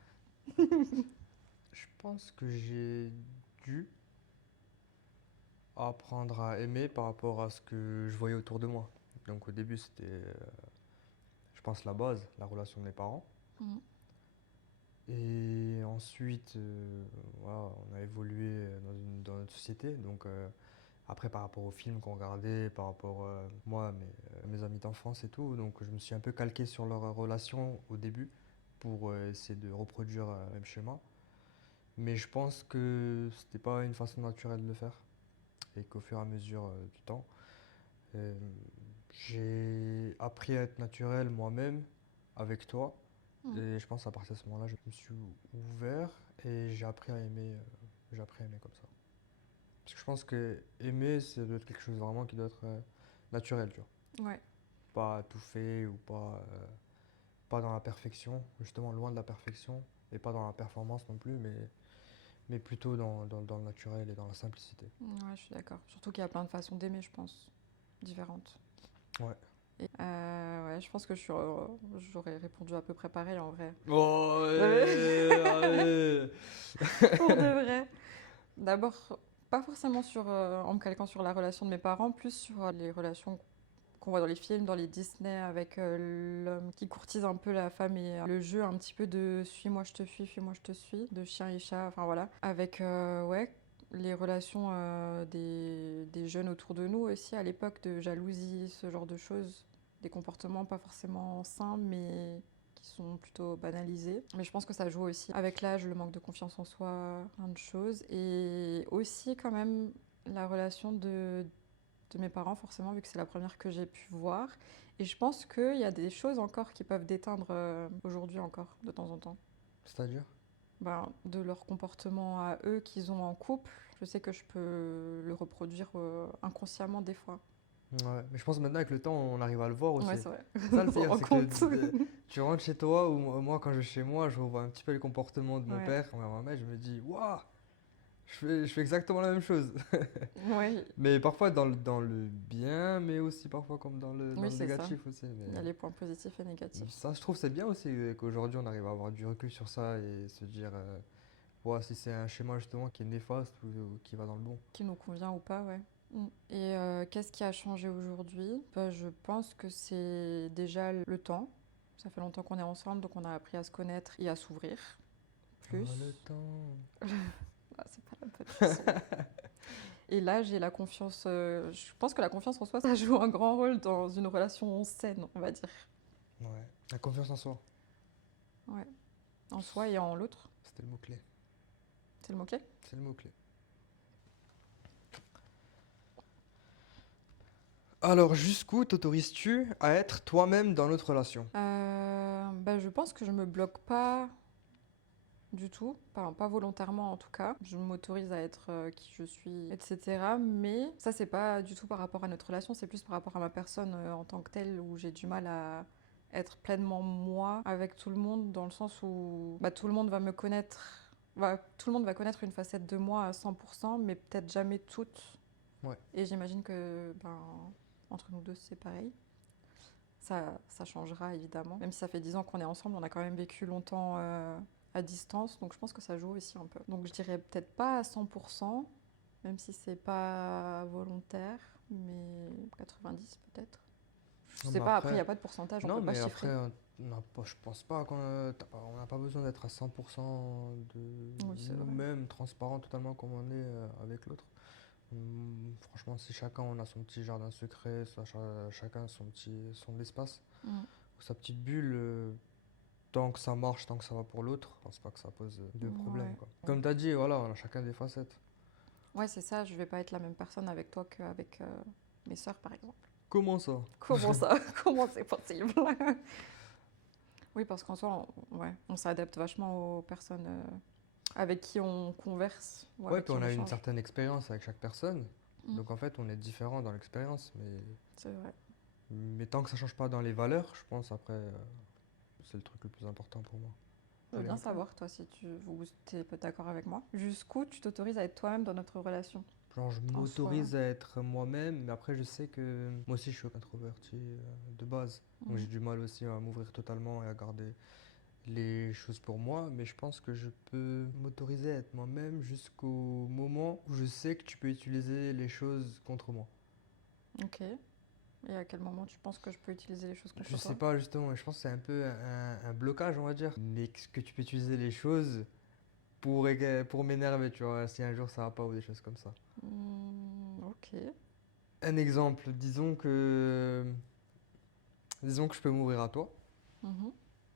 Je pense que j'ai dû apprendre à aimer par rapport à ce que je voyais autour de moi. Donc au début, c'était, je pense, la base, la relation de mes parents. Mm. Et ensuite, voilà, on a évolué dans notre société. Donc après, par rapport aux films qu'on regardait, par rapport moi, mes amis d'enfance et tout, donc je me suis un peu calqué sur leur relation au début pour essayer de reproduire le même schéma. Mais je pense que c'était pas une façon naturelle de le faire et qu'au fur et à mesure du temps, euh, j'ai appris à être naturel moi-même avec toi. Mm. Et je pense à partir de ce moment-là, je me suis ouvert et j'ai appris à aimer comme ça. Parce que je pense que aimer, ça doit être quelque chose vraiment qui doit être naturel, tu vois. Ouais. Pas tout fait ou pas dans la perfection, justement loin de la perfection et pas dans la performance non plus, mais plutôt dans le naturel et dans la simplicité. Ouais, je suis d'accord. Surtout qu'il y a plein de façons d'aimer, je pense, différentes. Ouais. Et, ouais, je pense que j'aurais répondu à peu près pareil en vrai. Oh, allez. Pour de vrai. D'abord, pas forcément en me calquant sur la relation de mes parents, plus sur les relations qu'on voit dans les films, dans les Disney, avec l'homme qui courtise un peu la femme et le jeu un petit peu de suis-moi je te suis, fuis-moi je te suis, de chien et chat, enfin voilà. Avec, ouais, les relations des jeunes autour de nous aussi, à l'époque, de jalousie, ce genre de choses. Des comportements pas forcément sains, mais qui sont plutôt banalisés. Mais je pense que ça joue aussi avec l'âge, le manque de confiance en soi, plein de choses. Et aussi quand même la relation de mes parents, forcément, vu que c'est la première que j'ai pu voir. Et je pense qu'il y a des choses encore qui peuvent déteindre aujourd'hui encore, de temps en temps. C'est-à-dire? Ben, de leur comportement à eux qu'ils ont en couple, je sais que je peux le reproduire inconsciemment des fois. Ouais, mais je pense maintenant avec le temps, on arrive à le voir aussi. Ouais, c'est vrai. C'est ça le On s'en pire, rend c'est compte. que tu rentres chez toi ou moi quand je vais chez moi, je revois un petit peu le comportement de mon Ouais. père envers ma mère, je me dis waouh, je fais exactement la même chose. Ouais, Mais parfois dans le bien, mais aussi parfois comme dans oui, le c'est ça. négatif aussi. Il y a les points positifs et négatifs. Ça, je trouve c'est bien aussi qu'aujourd'hui on arrive à avoir du recul sur ça et se dire ouais, si c'est un schéma justement qui est néfaste ou qui va dans le bon. Qui nous convient ou pas, ouais. Mm. Et qu'est-ce qui a changé aujourd'hui? Bah, je pense que c'est déjà le temps. Ça fait longtemps qu'on est ensemble, donc on a appris à se connaître et à s'ouvrir plus. Oh, le temps. Ah, c'est pas la bonne chanson. Et là, j'ai la confiance. Je pense que la confiance en soi, ça joue un grand rôle dans une relation saine, on va dire. Ouais, la confiance en soi, Ouais. En soi et en l'autre. c'était le mot-clé. C'est le mot-clé? C'est le mot-clé. Alors, jusqu'où t'autorises-tu à être toi-même dans notre relation? Bah, je pense que je me bloque pas du tout, pas volontairement en tout cas. Je m'autorise à être qui je suis, etc. Mais ça, c'est pas du tout par rapport à notre relation, c'est plus par rapport à ma personne en tant que telle, où j'ai du mal à être pleinement moi avec tout le monde, dans le sens où bah, tout le monde va me connaître, tout le monde va connaître une facette de moi à 100%, mais peut-être jamais toute. Ouais. Et j'imagine que ben, entre nous deux, c'est pareil. Ça changera évidemment. Même si ça fait 10 ans qu'on est ensemble, on a quand même vécu longtemps à distance, donc je pense que ça joue aussi un peu. Donc je dirais peut-être pas à 100%, même si c'est pas volontaire, mais 90 peut-être. Je Non, sais mais pas, après il n'y après, a pas de pourcentage, on non, peut pas mais chiffrer. après, Je pense pas on n'a pas besoin d'être à 100% de Oui, c'est vrai. nous-mêmes, transparent totalement comme on est avec l'autre. Franchement, si chacun on a son petit jardin secret, chacun son espace, Mm. ou sa petite bulle, tant que ça marche, tant que ça va pour l'autre, je pense pas que ça pose de problème, Ouais. quoi. Comme tu as dit, voilà, on a chacun des facettes. Ouais, c'est ça, je vais pas être la même personne avec toi qu'avec mes sœurs, par exemple. Comment ça? Comment ça? Comment c'est possible? Oui, parce qu'en soi, on s'adapte vachement aux personnes avec qui on converse ou Ouais, avec puis qui on on a une échange. certaine expérience avec chaque personne. Mm. Donc en fait, on est différent dans l'expérience, C'est vrai. mais tant que ça change pas dans les valeurs, je pense après, c'est le truc le plus important pour moi. Je veux Allez, bien à toi. savoir, toi, si tu es d'accord avec moi. Jusqu'où tu t'autorises à être toi-même dans notre relation? Genre, je En soi. m'autorise à être moi-même, mais après, je sais que moi aussi, je suis introverti de base. Donc, j'ai Mm. du mal aussi à m'ouvrir totalement et à garder les choses pour moi. Mais je pense que je peux m'autoriser à être moi-même jusqu'au moment où je sais que tu peux utiliser les choses contre moi. Ok. Et à quel moment tu penses que je peux utiliser les choses Je contre sais toi? pas, justement, je pense que c'est un peu un blocage, on va dire. Mais que tu peux utiliser les choses pour m'énerver, tu vois, si un jour ça va pas ou des choses comme ça. Ok. Un exemple, disons que je peux m'ouvrir à toi Mhm.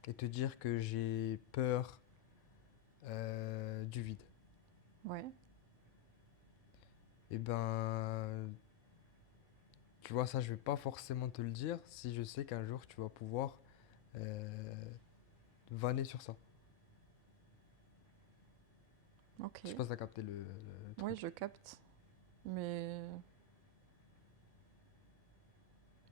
et te dire que j'ai peur du vide. Ouais. Et ben, tu vois, ça, je vais pas forcément te le dire si je sais qu'un jour tu vas pouvoir euh, vanner sur ça. Ok. Je sais pas si t'as capté le Oui, truc. je capte. Mais...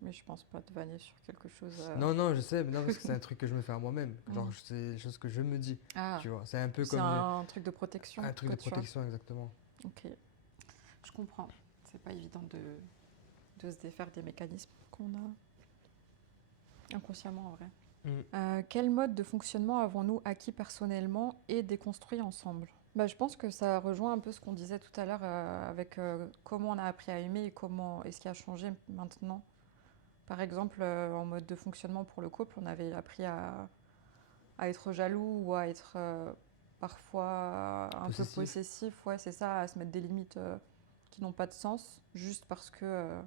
Mais je pense pas te vanner sur quelque chose. Non, non, je sais, mais non, parce que c'est un truc que je me fais à moi-même. Genre, Mm. c'est des choses que je me dis, Ah, tu vois. C'est un peu c'est comme un truc de protection un truc que de tu as. protection, exactement. Ok, je comprends. C'est pas évident de se défaire des mécanismes qu'on a inconsciemment en vrai. Mm. Quel mode de fonctionnement avons-nous acquis personnellement et déconstruit ensemble? Bah, je pense que ça rejoint un peu ce qu'on disait tout à l'heure avec comment on a appris à aimer et comment est-ce qui a changé maintenant. Par exemple, en mode de fonctionnement pour le couple, on avait appris à être jaloux ou à être parfois un peu Possessif. possessif. Ouais, c'est ça, à se mettre des limites qui n'ont pas de sens, juste parce que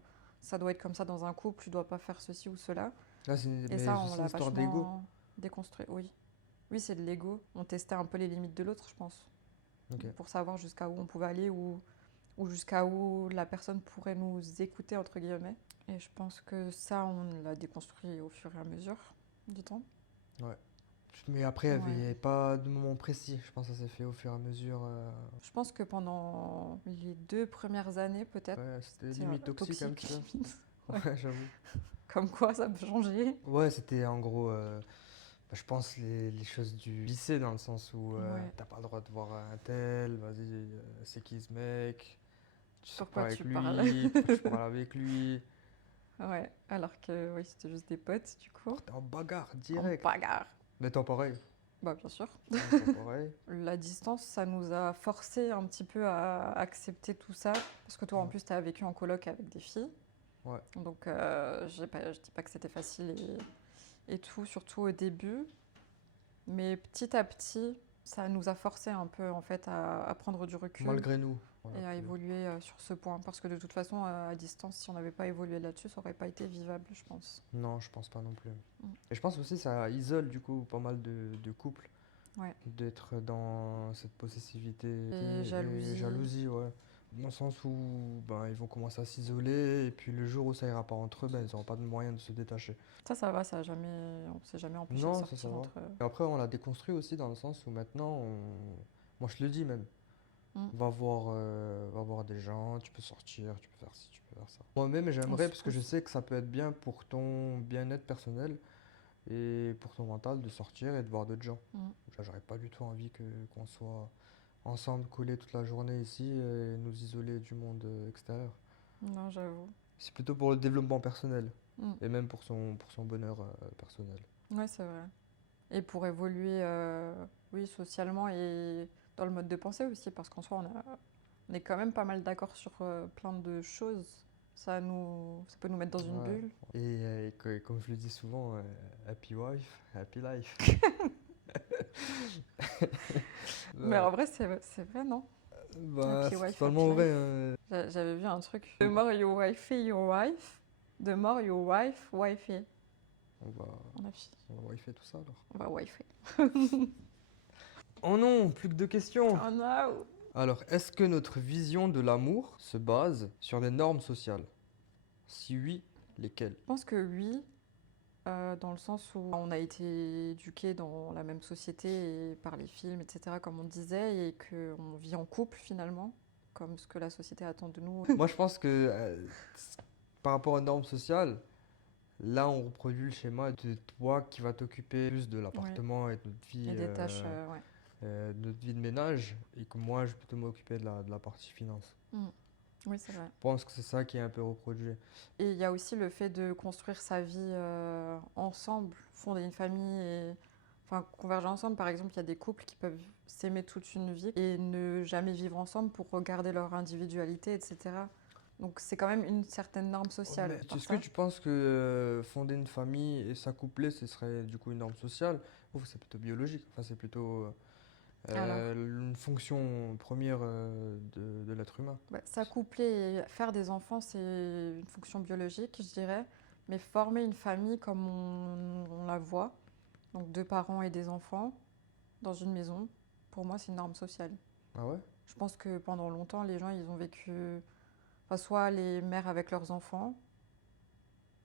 ça doit être comme ça dans un couple, tu dois pas faire ceci ou cela. Là, Et mais ça, c'est on aussi une l'a histoire d'ego. vachement déconstruit. Oui, oui, c'est de l'ego. On testait un peu les limites de l'autre, je pense, Ok. pour savoir jusqu'à où on pouvait aller ou jusqu'à où la personne pourrait nous écouter, entre guillemets. Et je pense que ça, on l'a déconstruit au fur et à mesure du temps. Ouais. Mais après, il n'y Ouais. avait pas de moment précis. Je pense que ça s'est fait au fur et à mesure. Je pense que pendant les 2 premières années, peut-être, Ouais, c'était c'est limite toxique un petit toxique, peu. limite. Ouais. Ouais, j'avoue. Comme quoi, ça peut changer. Ouais, c'était en gros, je pense, les choses du lycée, dans le sens où Ouais. t'as pas le droit de voir un tel, vas-y, c'est qui ce mec? Tu sors pas Pourquoi avec tu parles? lui, pourquoi tu parles avec lui? Ouais. Alors que, oui, c'était juste des potes, du coup. T'es en bagarre, En direct. bagarre. Mais toi, pareil. Bah, bien sûr. Ouais, toi, pareil. La distance, ça nous a forcé un petit peu à accepter tout ça. Parce que toi, en Ouais. plus, tu as vécu en coloc avec des filles. Ouais. Donc, je dis pas que c'était facile et tout, surtout au début. Mais petit à petit, ça nous a forcé un peu, en fait, à prendre du recul Malgré nous. On a et à pu- évoluer sur ce point. Parce que de toute façon, à distance, si on n'avait pas évolué là-dessus, ça aurait pas été vivable, je pense. Non, je pense pas non plus. Mm. Et je pense aussi ça isole du coup pas mal de couples Ouais. d'être dans cette possessivité Et et jalousie. jalousie, ouais. Dans le sens où ben, ils vont commencer à s'isoler et puis le jour où ça ira pas entre eux, ben, ils n'auront pas de moyen de se détacher. Ça va, on s'est jamais empêché de Non, ça sortir va. entre... Et après, on l'a déconstruit aussi dans le sens où maintenant, moi je le dis même, Mm. va voir des gens, tu peux sortir, tu peux faire ci, tu peux faire ça. Moi-même, On j'aimerais se parce que je pousse. sais que ça peut être bien pour ton bien-être personnel et pour ton mental de sortir et de voir d'autres gens. Mm. J'aurais pas du tout envie qu'on soit ensemble, collés toute la journée ici et nous isoler du monde extérieur. Non, j'avoue. C'est plutôt pour le développement personnel Mm. et même pour son bonheur personnel. Ouais, c'est vrai. Et pour évoluer, oui, socialement et dans le mode de pensée aussi, parce qu'en soi, on est quand même pas mal d'accord sur plein de choses, Ça peut nous mettre dans une Ouais. bulle. Comme je le dis souvent, happy wife, happy life. Mais Ouais. en vrai, c'est vrai, non? Bah, Happy c'est wife, totalement happy vrai, life. hein. J'avais vu un truc. The more you wifey your wife, the more your wife wifey. On va, On a fini. on va wifer tout ça alors. On va wifey. Oh non, plus que 2 questions. Oh no! Alors, est-ce que notre vision de l'amour se base sur des normes sociales? Si oui, lesquelles? Je pense que oui, dans le sens où on a été éduqués dans la même société et par les films, etc., comme on disait, et qu'on vit en couple finalement, comme ce que la société attend de nous. Moi, je pense que par rapport aux normes sociales, là, on reproduit le schéma de toi qui va t'occuper plus de l'appartement et de notre vie, Et des tâches, ouais. de notre vie de ménage, et que moi, je vais plutôt m'occuper de la partie finance. Oui, c'est vrai. Je pense que c'est ça qui est un peu reproduit. Et il y a aussi le fait de construire sa vie ensemble, fonder une famille et enfin, converger ensemble. Par exemple, il y a des couples qui peuvent s'aimer toute une vie et ne jamais vivre ensemble pour regarder leur individualité, etc. Donc c'est quand même une certaine norme sociale. Mais par est-ce que ça. tu penses que fonder une famille et s'accoupler, ce serait du coup une norme sociale ou c'est plutôt biologique? Enfin, c'est plutôt Alors, une fonction première de l'être humain. s'accoupler et faire des enfants, c'est une fonction biologique, je dirais. Mais former une famille comme on la voit, donc 2 parents et des enfants, dans une maison, pour moi, c'est une norme sociale. Ah ouais? Je pense que pendant longtemps, les gens, ils ont vécu, enfin, soit les mères avec leurs enfants,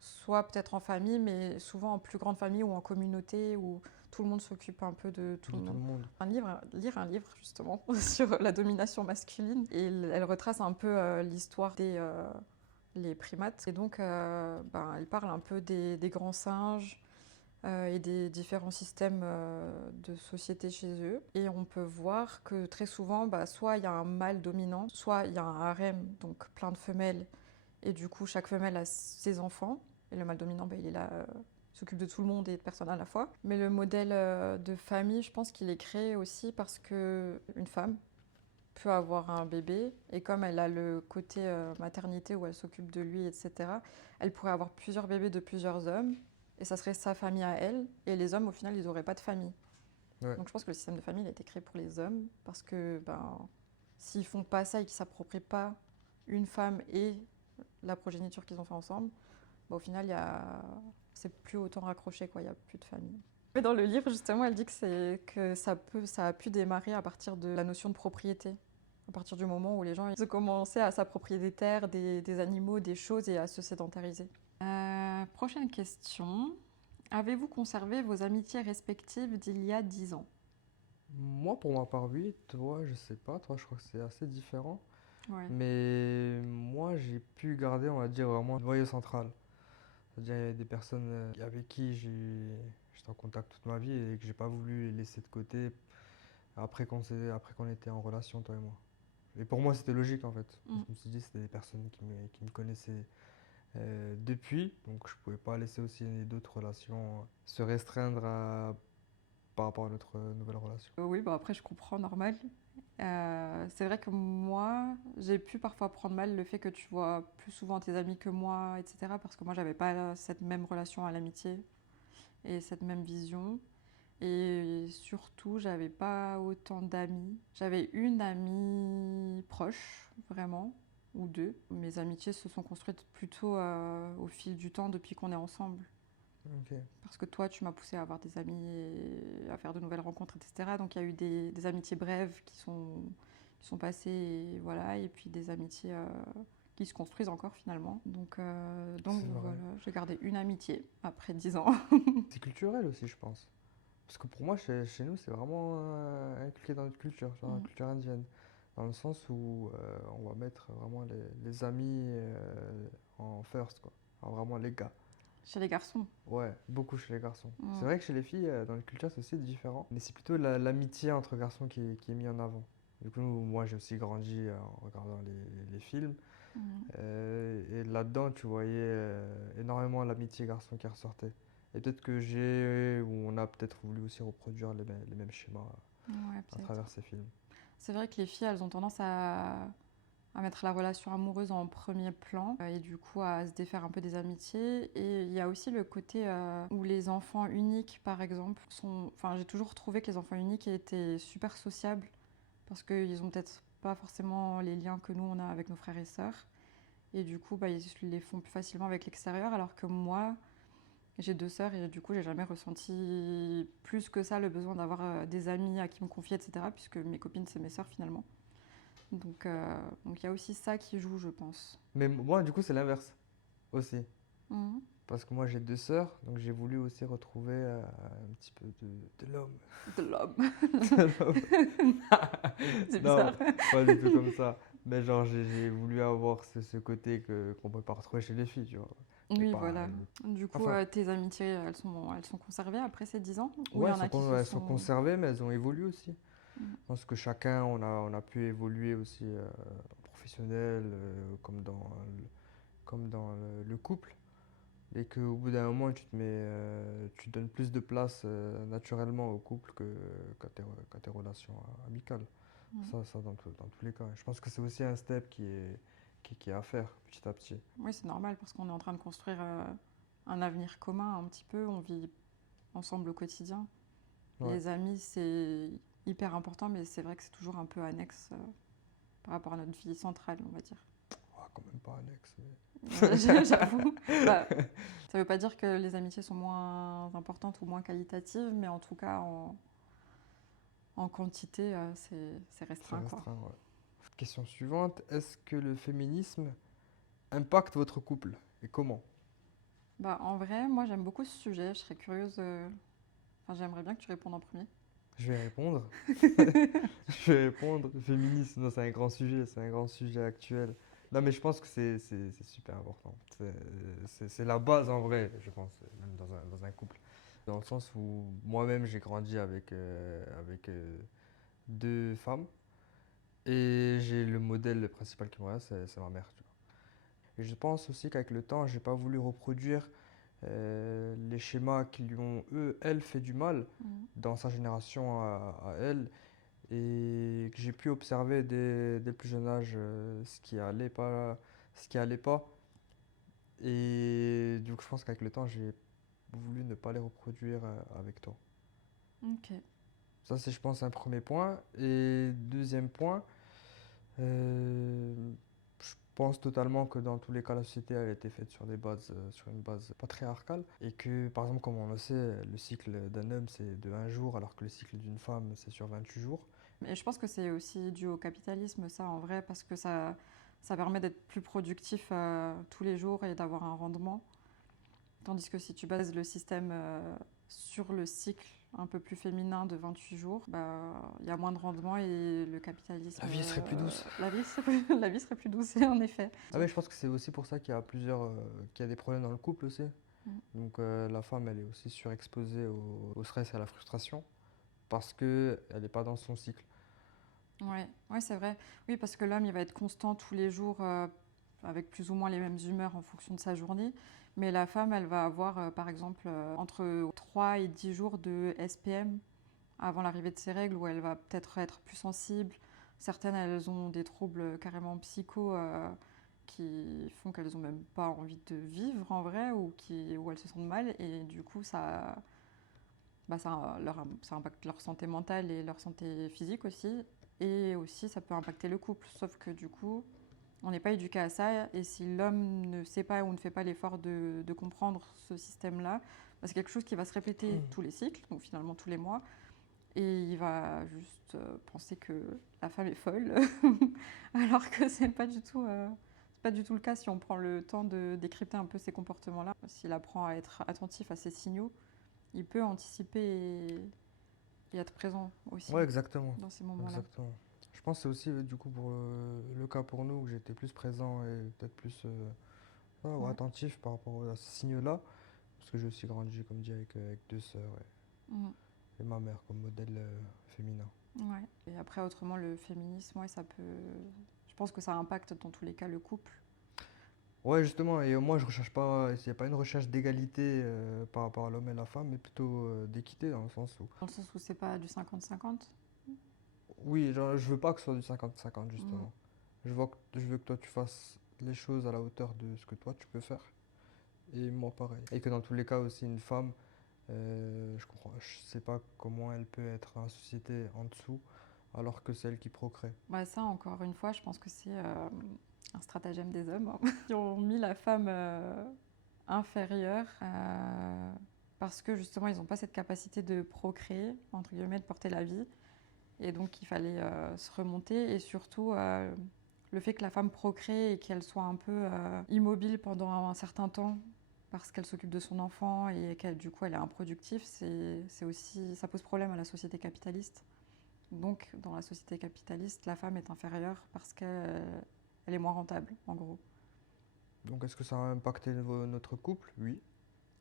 soit peut-être en famille, mais souvent en plus grande famille ou en communauté où tout le monde s'occupe un peu de tout De le tout monde. le monde. Lire un livre justement sur la domination masculine et elle retrace un peu l'histoire des les primates et donc elle parle un peu des grands singes et des différents systèmes de société chez eux. Et on peut voir que très souvent, soit il y a un mâle dominant, soit il y a un harem, donc plein de femelles, et du coup chaque femelle a ses enfants, et le mâle dominant, il est là, il s'occupe de tout le monde et de personne à la fois. Mais le modèle de famille, je pense qu'il est créé aussi parce que une femme peut avoir un bébé, et comme elle a le côté maternité où elle s'occupe de lui, etc., elle pourrait avoir plusieurs bébés de plusieurs hommes, et ça serait sa famille à elle, et les hommes, au final, ils n'auraient pas de famille. Ouais. Donc je pense que le système de famille, il a été créé pour les hommes, parce que s'ils font pas ça et qu'ils s'approprient pas une femme et la progéniture qu'ils ont fait ensemble, au final, c'est plus autant raccroché, quoi, il n'y a plus de famille. Mais dans le livre, justement, elle dit que ça a pu démarrer à partir de la notion de propriété. À partir du moment où les gens ils ont commencé à s'approprier des terres, des animaux, des choses et à se sédentariser. Prochaine question. Avez-vous conservé vos amitiés respectives d'il y a 10 ans? Moi, pour ma part, oui. Toi, je sais pas. Toi, je crois que c'est assez différent. Ouais. Mais moi, j'ai pu garder, on va dire, vraiment le noyau central. C'est-à-dire, il y a des personnes avec qui j'étais en contact toute ma vie et que j'ai pas voulu les laisser de côté après qu'on était en relation, toi et moi. Et pour moi, c'était logique en fait. Je me suis dit, c'était des personnes qui me connaissaient depuis, donc je pouvais pas laisser aussi d'autres relations se restreindre par rapport à notre nouvelle relation. Oui, après je comprends, normal. C'est vrai que moi, j'ai pu parfois prendre mal le fait que tu vois plus souvent tes amis que moi, etc. Parce que moi, j'avais pas cette même relation à l'amitié et cette même vision. Et surtout, j'avais pas autant d'amis. J'avais une amie proche, vraiment, ou deux. Mes amitiés se sont construites plutôt au fil du temps depuis qu'on est ensemble. Ok. Parce que toi, tu m'as poussé à avoir des amis et à faire de nouvelles rencontres, etc. Donc il y a eu des amitiés brèves qui sont passées, et voilà, et puis des amitiés qui se construisent encore finalement. Donc C'est vrai. voilà, j'ai gardé une amitié après 10 ans. C'est culturel aussi, je pense. Parce que pour moi, chez nous, c'est vraiment inculqué dans notre culture, dans la culture indienne. Dans le sens où on va mettre vraiment les amis en first, quoi. Alors, vraiment les gars. Chez les garçons. Ouais, beaucoup chez les garçons. C'est vrai que chez les filles, dans les cultures, c'est aussi différent. Mais c'est plutôt l'amitié entre garçons qui est mis en avant. Du coup, moi, j'ai aussi grandi en regardant les films. Et là-dedans, tu voyais énormément l'amitié garçon qui ressortait. Et peut-être que ou on a peut-être voulu aussi reproduire les mêmes schémas Ouais, à peut-être. travers ces films. C'est vrai que les filles, elles ont tendance à à mettre la relation amoureuse en premier plan et du coup à se défaire un peu des amitiés. Et il y a aussi le côté où les enfants uniques, par exemple, sont... Enfin, j'ai toujours trouvé que les enfants uniques étaient super sociables parce qu'ils ont peut-être pas forcément les liens que nous, on a avec nos frères et sœurs. Et du coup, bah, ils les font plus facilement avec l'extérieur, alors que moi, j'ai 2 sœurs et du coup, j'ai jamais ressenti plus que ça le besoin d'avoir des amis à qui me confier, etc. Puisque mes copines, c'est mes sœurs finalement. Donc il y a aussi ça qui joue, je pense. Mais moi, du coup, c'est l'inverse aussi. Mhm. Parce que moi, j'ai 2 sœurs, donc j'ai voulu aussi retrouver un petit peu de l'homme. De l'homme. De l'homme. C'est Non, bizarre. pas du tout comme ça. Mais genre, j'ai voulu avoir ce côté qu'on peut pas retrouver chez les filles, tu vois. Et Oui, pas, voilà. Du coup, enfin, tes amitiés, elles sont conservées après ces 10 ans? Ou il ouais, y en a qui se elles sont sont... conservées, mais elles ont évolué aussi. Mhm. Je pense que chacun, on a pu évoluer aussi professionnel, comme dans le couple. Et qu'au bout d'un moment, tu donnes plus de place naturellement au couple qu'à tes relations amicales. Mhm. Ça dans tous les cas. Je pense que c'est aussi un step qui est à faire petit à petit. Oui, c'est normal parce qu'on est en train de construire un avenir commun un petit peu. On vit ensemble au quotidien. Ouais. Les amis, c'est hyper important, mais c'est vrai que c'est toujours un peu annexe par rapport à notre vie centrale, on va dire. Ah, quand même pas annexe. J'avoue. Bah, ça veut pas dire que les amitiés sont moins importantes ou moins qualitatives, mais en tout cas, en quantité, c'est C'est restreint, quoi. restreint, ouais. Question suivante. Est-ce que le féminisme impacte votre couple? Et comment? Bah, en vrai, moi, j'aime beaucoup ce sujet. Je serais curieuse. Enfin, j'aimerais bien que tu répondes en premier. Je vais répondre. Je vais répondre. Féminisme, non, c'est un grand sujet actuel. Non, mais je pense que c'est super important. C'est la base en vrai, je pense, même dans un couple. Dans le sens où moi-même, j'ai grandi avec 2 femmes et j'ai le modèle principal qui me reste, c'est ma mère, tu vois. Et je pense aussi qu'avec le temps, j'ai pas voulu reproduire les schémas qui lui ont, elle, fait du mal Mhm. dans sa génération à elle et que j'ai pu observer dès le plus jeune âge ce qui allait pas. Et du coup, je pense qu'avec le temps, j'ai voulu ne pas les reproduire avec toi. Ok. Ça, c'est, je pense, un premier point. Et deuxième point, je pense totalement que dans tous les cas, la société a été faite sur une base patriarcale. Et que, par exemple, comme on le sait, le cycle d'un homme, c'est de 1 jour, alors que le cycle d'une femme, c'est sur 28 jours. Et je pense que c'est aussi dû au capitalisme, ça, en vrai, parce que ça permet d'être plus productif tous les jours et d'avoir un rendement. Tandis que si tu bases le système sur le cycle un peu plus féminin de 28 jours, bah, il y a moins de rendement et le capitalisme... La vie serait plus douce. La vie serait plus douce, en effet. Ah mais je pense que c'est aussi pour ça qu'il y a qu'il y a des problèmes dans le couple aussi. Mm. Donc la femme, elle est aussi surexposée au stress et à la frustration parce que elle n'est pas dans son cycle. Ouais, ouais, c'est vrai. Oui, parce que l'homme, il va être constant tous les jours avec plus ou moins les mêmes humeurs en fonction de sa journée. Mais la femme, elle va avoir, par exemple, entre 3 et 10 jours de SPM avant l'arrivée de ses règles où elle va peut-être être plus sensible. Certaines, elles ont des troubles carrément psycho qui font qu'elles n'ont même pas envie de vivre en vrai où elles se sentent mal. Et du coup, ça impacte leur santé mentale et leur santé physique aussi. Et aussi, ça peut impacter le couple. Sauf que du coup, on n'est pas éduqué à ça. Et si l'homme ne sait pas ou ne fait pas l'effort de comprendre ce système-là, bah, c'est quelque chose qui va se répéter tous les cycles, donc finalement tous les mois. Et il va juste penser que la femme est folle, alors que c'est pas du tout, c'est pas du tout le cas si on prend le temps de décrypter un peu ces comportements-là. S'il apprend à être attentif à ces signaux, il peut anticiper et être présent aussi Ouais, exactement. dans ces moments-là. Exactement. Je pense que c'est aussi du coup pour le cas pour nous où j'étais plus présent et peut-être plus ouais, Ouais. attentif par rapport à ces signaux-là. Parce que j'ai aussi grandi, comme dit, avec 2 sœurs Mm. et ma mère comme modèle féminin. Ouais. Et après, autrement, le féminisme, ouais, ça peut. Je pense que ça impacte dans tous les cas le couple. Ouais, justement, et moi je recherche pas, il n'y a pas une recherche d'égalité par rapport à l'homme et la femme, mais plutôt d'équité dans le sens où, Dans le sens où c'est pas du 50-50. oui, genre, je veux pas que ce soit du 50-50 Mm. justement. Je veux que toi tu fasses les choses à la hauteur de ce que toi tu peux faire. Et moi pareil. Et que dans tous les cas aussi une femme, je sais pas comment elle peut être dans la société en dessous alors que c'est elle qui procrée. Bah ça, encore une fois, je pense que c'est un stratagème des hommes hein, qui ont mis la femme inférieure parce que justement, ils n'ont pas cette capacité de procréer, entre guillemets, de porter la vie. Et donc, il fallait se remonter et surtout le fait que la femme procrée et qu'elle soit un peu immobile pendant un certain temps parce qu'elle s'occupe de son enfant et qu'elle, du coup, elle est improductive, c'est aussi, ça pose problème à la société capitaliste. Donc, dans la société capitaliste, la femme est inférieure parce qu'elle est moins rentable, en gros. Donc est-ce que ça a impacté notre couple? Oui,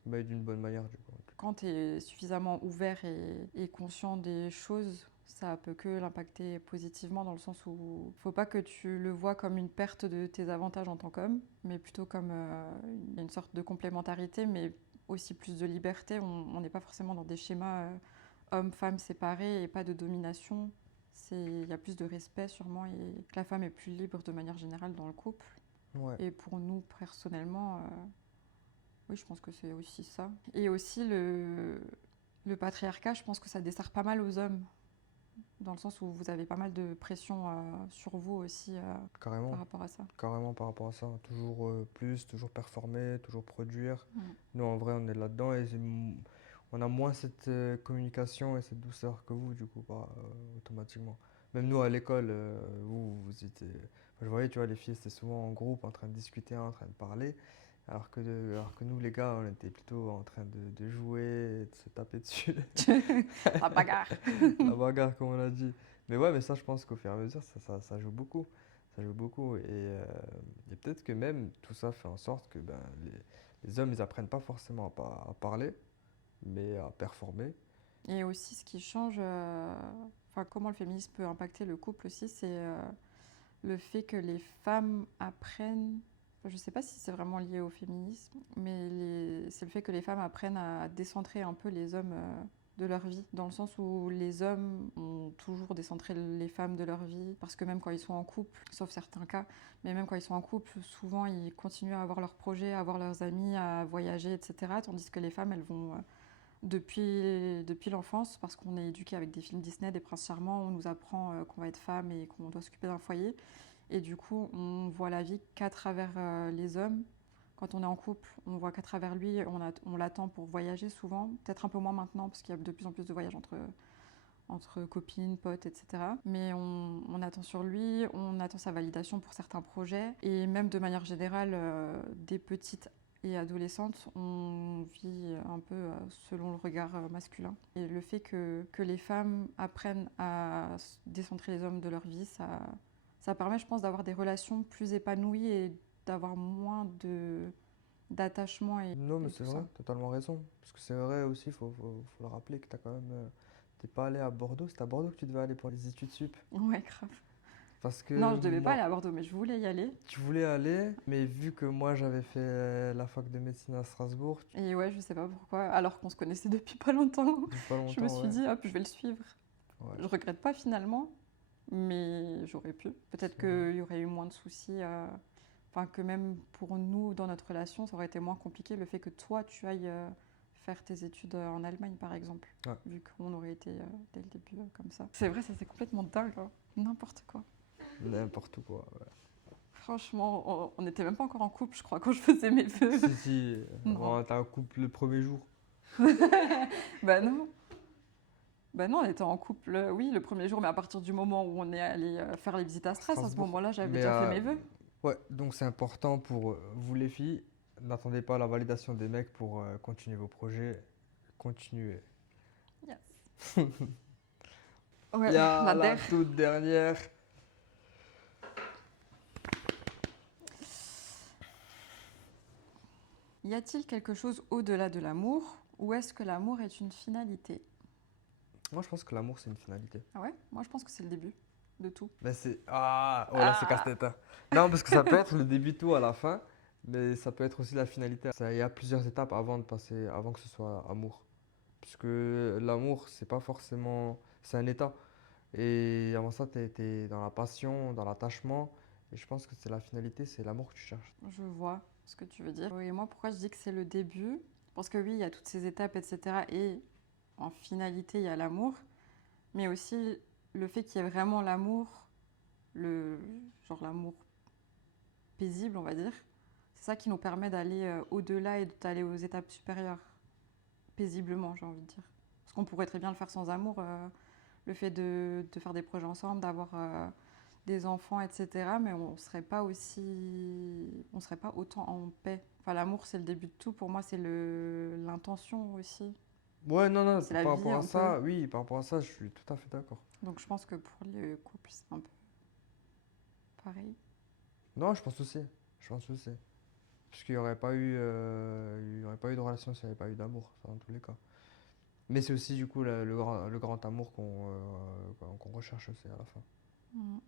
mais d'une bonne manière du coup. Quand tu es suffisamment ouvert et conscient des choses, ça peut que l'impacter positivement dans le sens où faut pas que tu le vois comme une perte de tes avantages en tant qu'homme, mais plutôt comme une sorte de complémentarité, mais aussi plus de liberté. On n'est pas forcément dans des schémas homme-femme séparés et pas de domination. Il y a plus de respect sûrement et que la femme est plus libre de manière générale dans le couple. Ouais. Et pour nous personnellement, oui, je pense que c'est aussi ça. Et aussi le patriarcat, je pense que ça dessert pas mal aux hommes, dans le sens où vous avez pas mal de pression sur vous aussi Carrément. par rapport à ça. Carrément par rapport à ça. Toujours plus, toujours performer, toujours produire. Mm. Nous, en vrai, on est là-dedans et on a moins cette communication et cette douceur que vous, du coup, automatiquement. Même nous, à l'école, vous étiez... Enfin, je voyais, tu vois, les filles, c'était souvent en groupe, en train de discuter, en train de parler. Alors que nous, les gars, on était plutôt en train de jouer et de se taper dessus. La bagarre. La bagarre, comme on a dit. Mais ouais, mais ça, je pense qu'au fur et à mesure, ça joue beaucoup. Ça joue beaucoup. Et peut-être que même tout ça fait en sorte que ben, les hommes, ils apprennent pas forcément à parler, mais à performer. Et aussi, ce qui change, enfin, comment le féminisme peut impacter le couple aussi, c'est le fait que les femmes apprennent. Je ne sais pas si c'est vraiment lié au féminisme, mais c'est le fait que les femmes apprennent à décentrer un peu les hommes de leur vie, dans le sens où les hommes ont toujours décentré les femmes de leur vie, parce que même quand ils sont en couple, sauf certains cas, mais même quand ils sont en couple, souvent ils continuent à avoir leurs projets, à avoir leurs amis, à voyager, etc. Tandis que les femmes, elles vont depuis l'enfance, parce qu'on est éduqué avec des films Disney, des princes charmants, on nous apprend qu'on va être femme et qu'on doit s'occuper d'un foyer. Et du coup, on voit la vie qu'à travers les hommes. Quand on est en couple, on voit qu'à travers lui, on l'attend pour voyager souvent. Peut-être un peu moins maintenant, parce qu'il y a de plus en plus de voyages entre copines, potes, etc. Mais on attend sur lui, on attend sa validation pour certains projets. Et même de manière générale, des petites et adolescentes, on vit un peu selon le regard masculin. Et le fait que les femmes apprennent à décentrer les hommes de leur vie, ça permet, je pense, d'avoir des relations plus épanouies et d'avoir moins d'attachement et Non, mais et c'est tout vrai, ça. totalement raison. Parce que c'est vrai aussi, faut le rappeler que t'as quand même. T'es pas allé à Bordeaux, c'est à Bordeaux que tu devais aller pour les études sup. Ouais, grave. Parce que Non, je devais pas moi, aller à Bordeaux, mais je voulais y aller. tu voulais aller, mais vu que moi j'avais fait la fac de médecine à Strasbourg, Et ouais, je sais pas pourquoi, alors qu'on se connaissait depuis pas longtemps. depuis pas Je me longtemps, suis ouais. dit, hop, je vais le suivre. Ouais, Je regrette pas finalement, mais j'aurais pu. Peut-être c'est vrai. qu'il y aurait eu moins de soucis. Enfin, que même pour nous, dans notre relation, ça aurait été moins compliqué le fait que toi, tu ailles faire tes études en Allemagne, par exemple. Ouais. Vu qu'on aurait été dès le début comme ça. C'est vrai, ça c'est complètement dingue. Hein. N'importe quoi. N'importe quoi. Ouais. Franchement, on n'était même pas encore en couple, je crois, quand je faisais mes vœux. Si, si, Non. bon, t'as un couple le premier jour. Bah non. Bah non, on était en couple, oui, le premier jour, mais à partir du moment où on est allé faire les visites à Stras, à ce Strasbourg. moment-là, j'avais Mais, déjà fait mes vœux. Ouais, donc c'est important pour vous les filles, n'attendez pas la validation des mecs pour continuer vos projets. Continuez. Yes. Ouais, Il y a la la der. toute dernière. Y a-t-il quelque chose au-delà de l'amour ou est-ce que l'amour est une finalité? Moi, je pense que l'amour, c'est une finalité. Ah ouais? Moi, je pense que c'est le début de tout. Mais c'est... Ah, oh là, c'est casse-tête. Hein. Non, parce que ça peut être le début tout à la fin, mais ça peut être aussi la finalité. Il y a plusieurs étapes avant que ce soit amour. Puisque l'amour, c'est pas forcément... C'est un état. Et avant ça, t'es dans la passion, dans l'attachement. Et je pense que c'est la finalité, c'est l'amour que tu cherches. Je vois ce que tu veux dire. Et moi, pourquoi je dis que c'est le début? Parce que oui, il y a toutes ces étapes, etc. Et en finalité, il y a l'amour. Mais aussi le fait qu'il y ait vraiment l'amour, genre l'amour paisible, on va dire. C'est ça qui nous permet d'aller au-delà et d'aller aux étapes supérieures. Paisiblement, j'ai envie de dire. Parce qu'on pourrait très bien le faire sans amour. Le fait de faire des projets ensemble, d'avoir des enfants, etc. Mais on serait pas autant en paix. Enfin, l'amour, c'est le début de tout. Pour moi, c'est l'intention aussi. Ouais, non, C'est la par vie rapport à un ça, oui, par rapport à ça, je suis tout à fait d'accord. Donc, je pense que pour les couples, c'est un peu pareil. Non, je pense aussi. Je pense aussi. Parce qu'il n'y aurait pas eu, il y aurait pas eu de relation s'il n'y avait pas eu d'amour, ça, dans tous les cas. Mais c'est aussi, du coup, le grand amour qu'on recherche aussi à la fin. Mhm.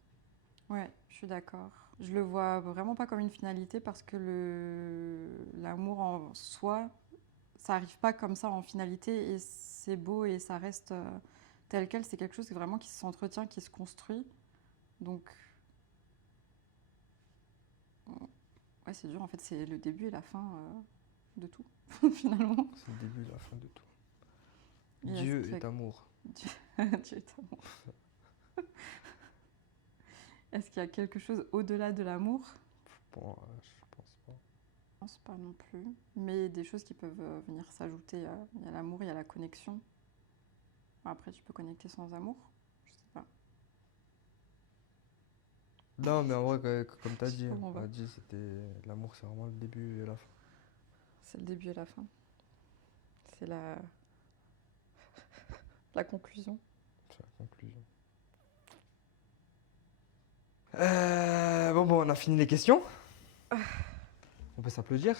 Ouais, je suis d'accord. Je le vois vraiment pas comme une finalité parce que l'amour en soi, ça arrive pas comme ça en finalité et c'est beau et ça reste tel quel. C'est quelque chose vraiment qui s'entretient, qui se construit. Donc, ouais, c'est dur. En fait, c'est le début et la fin de tout, finalement. C'est le début et la fin de tout. Et Dieu est amour. Dieu est amour. Est-ce qu'il y a quelque chose au-delà de l'amour? Bon, je pense pas. Je pense pas non plus. Mais des choses qui peuvent venir s'ajouter. Il y a l'amour, il y a la connexion. Après, tu peux connecter sans amour. Je sais pas. Non, mais en vrai, comme tu as Je sais dit, pas où on va. l'amour, c'est vraiment le début et la fin. C'est le début et la fin. C'est la conclusion. C'est la conclusion. Bon, on a fini les questions. On peut s'applaudir.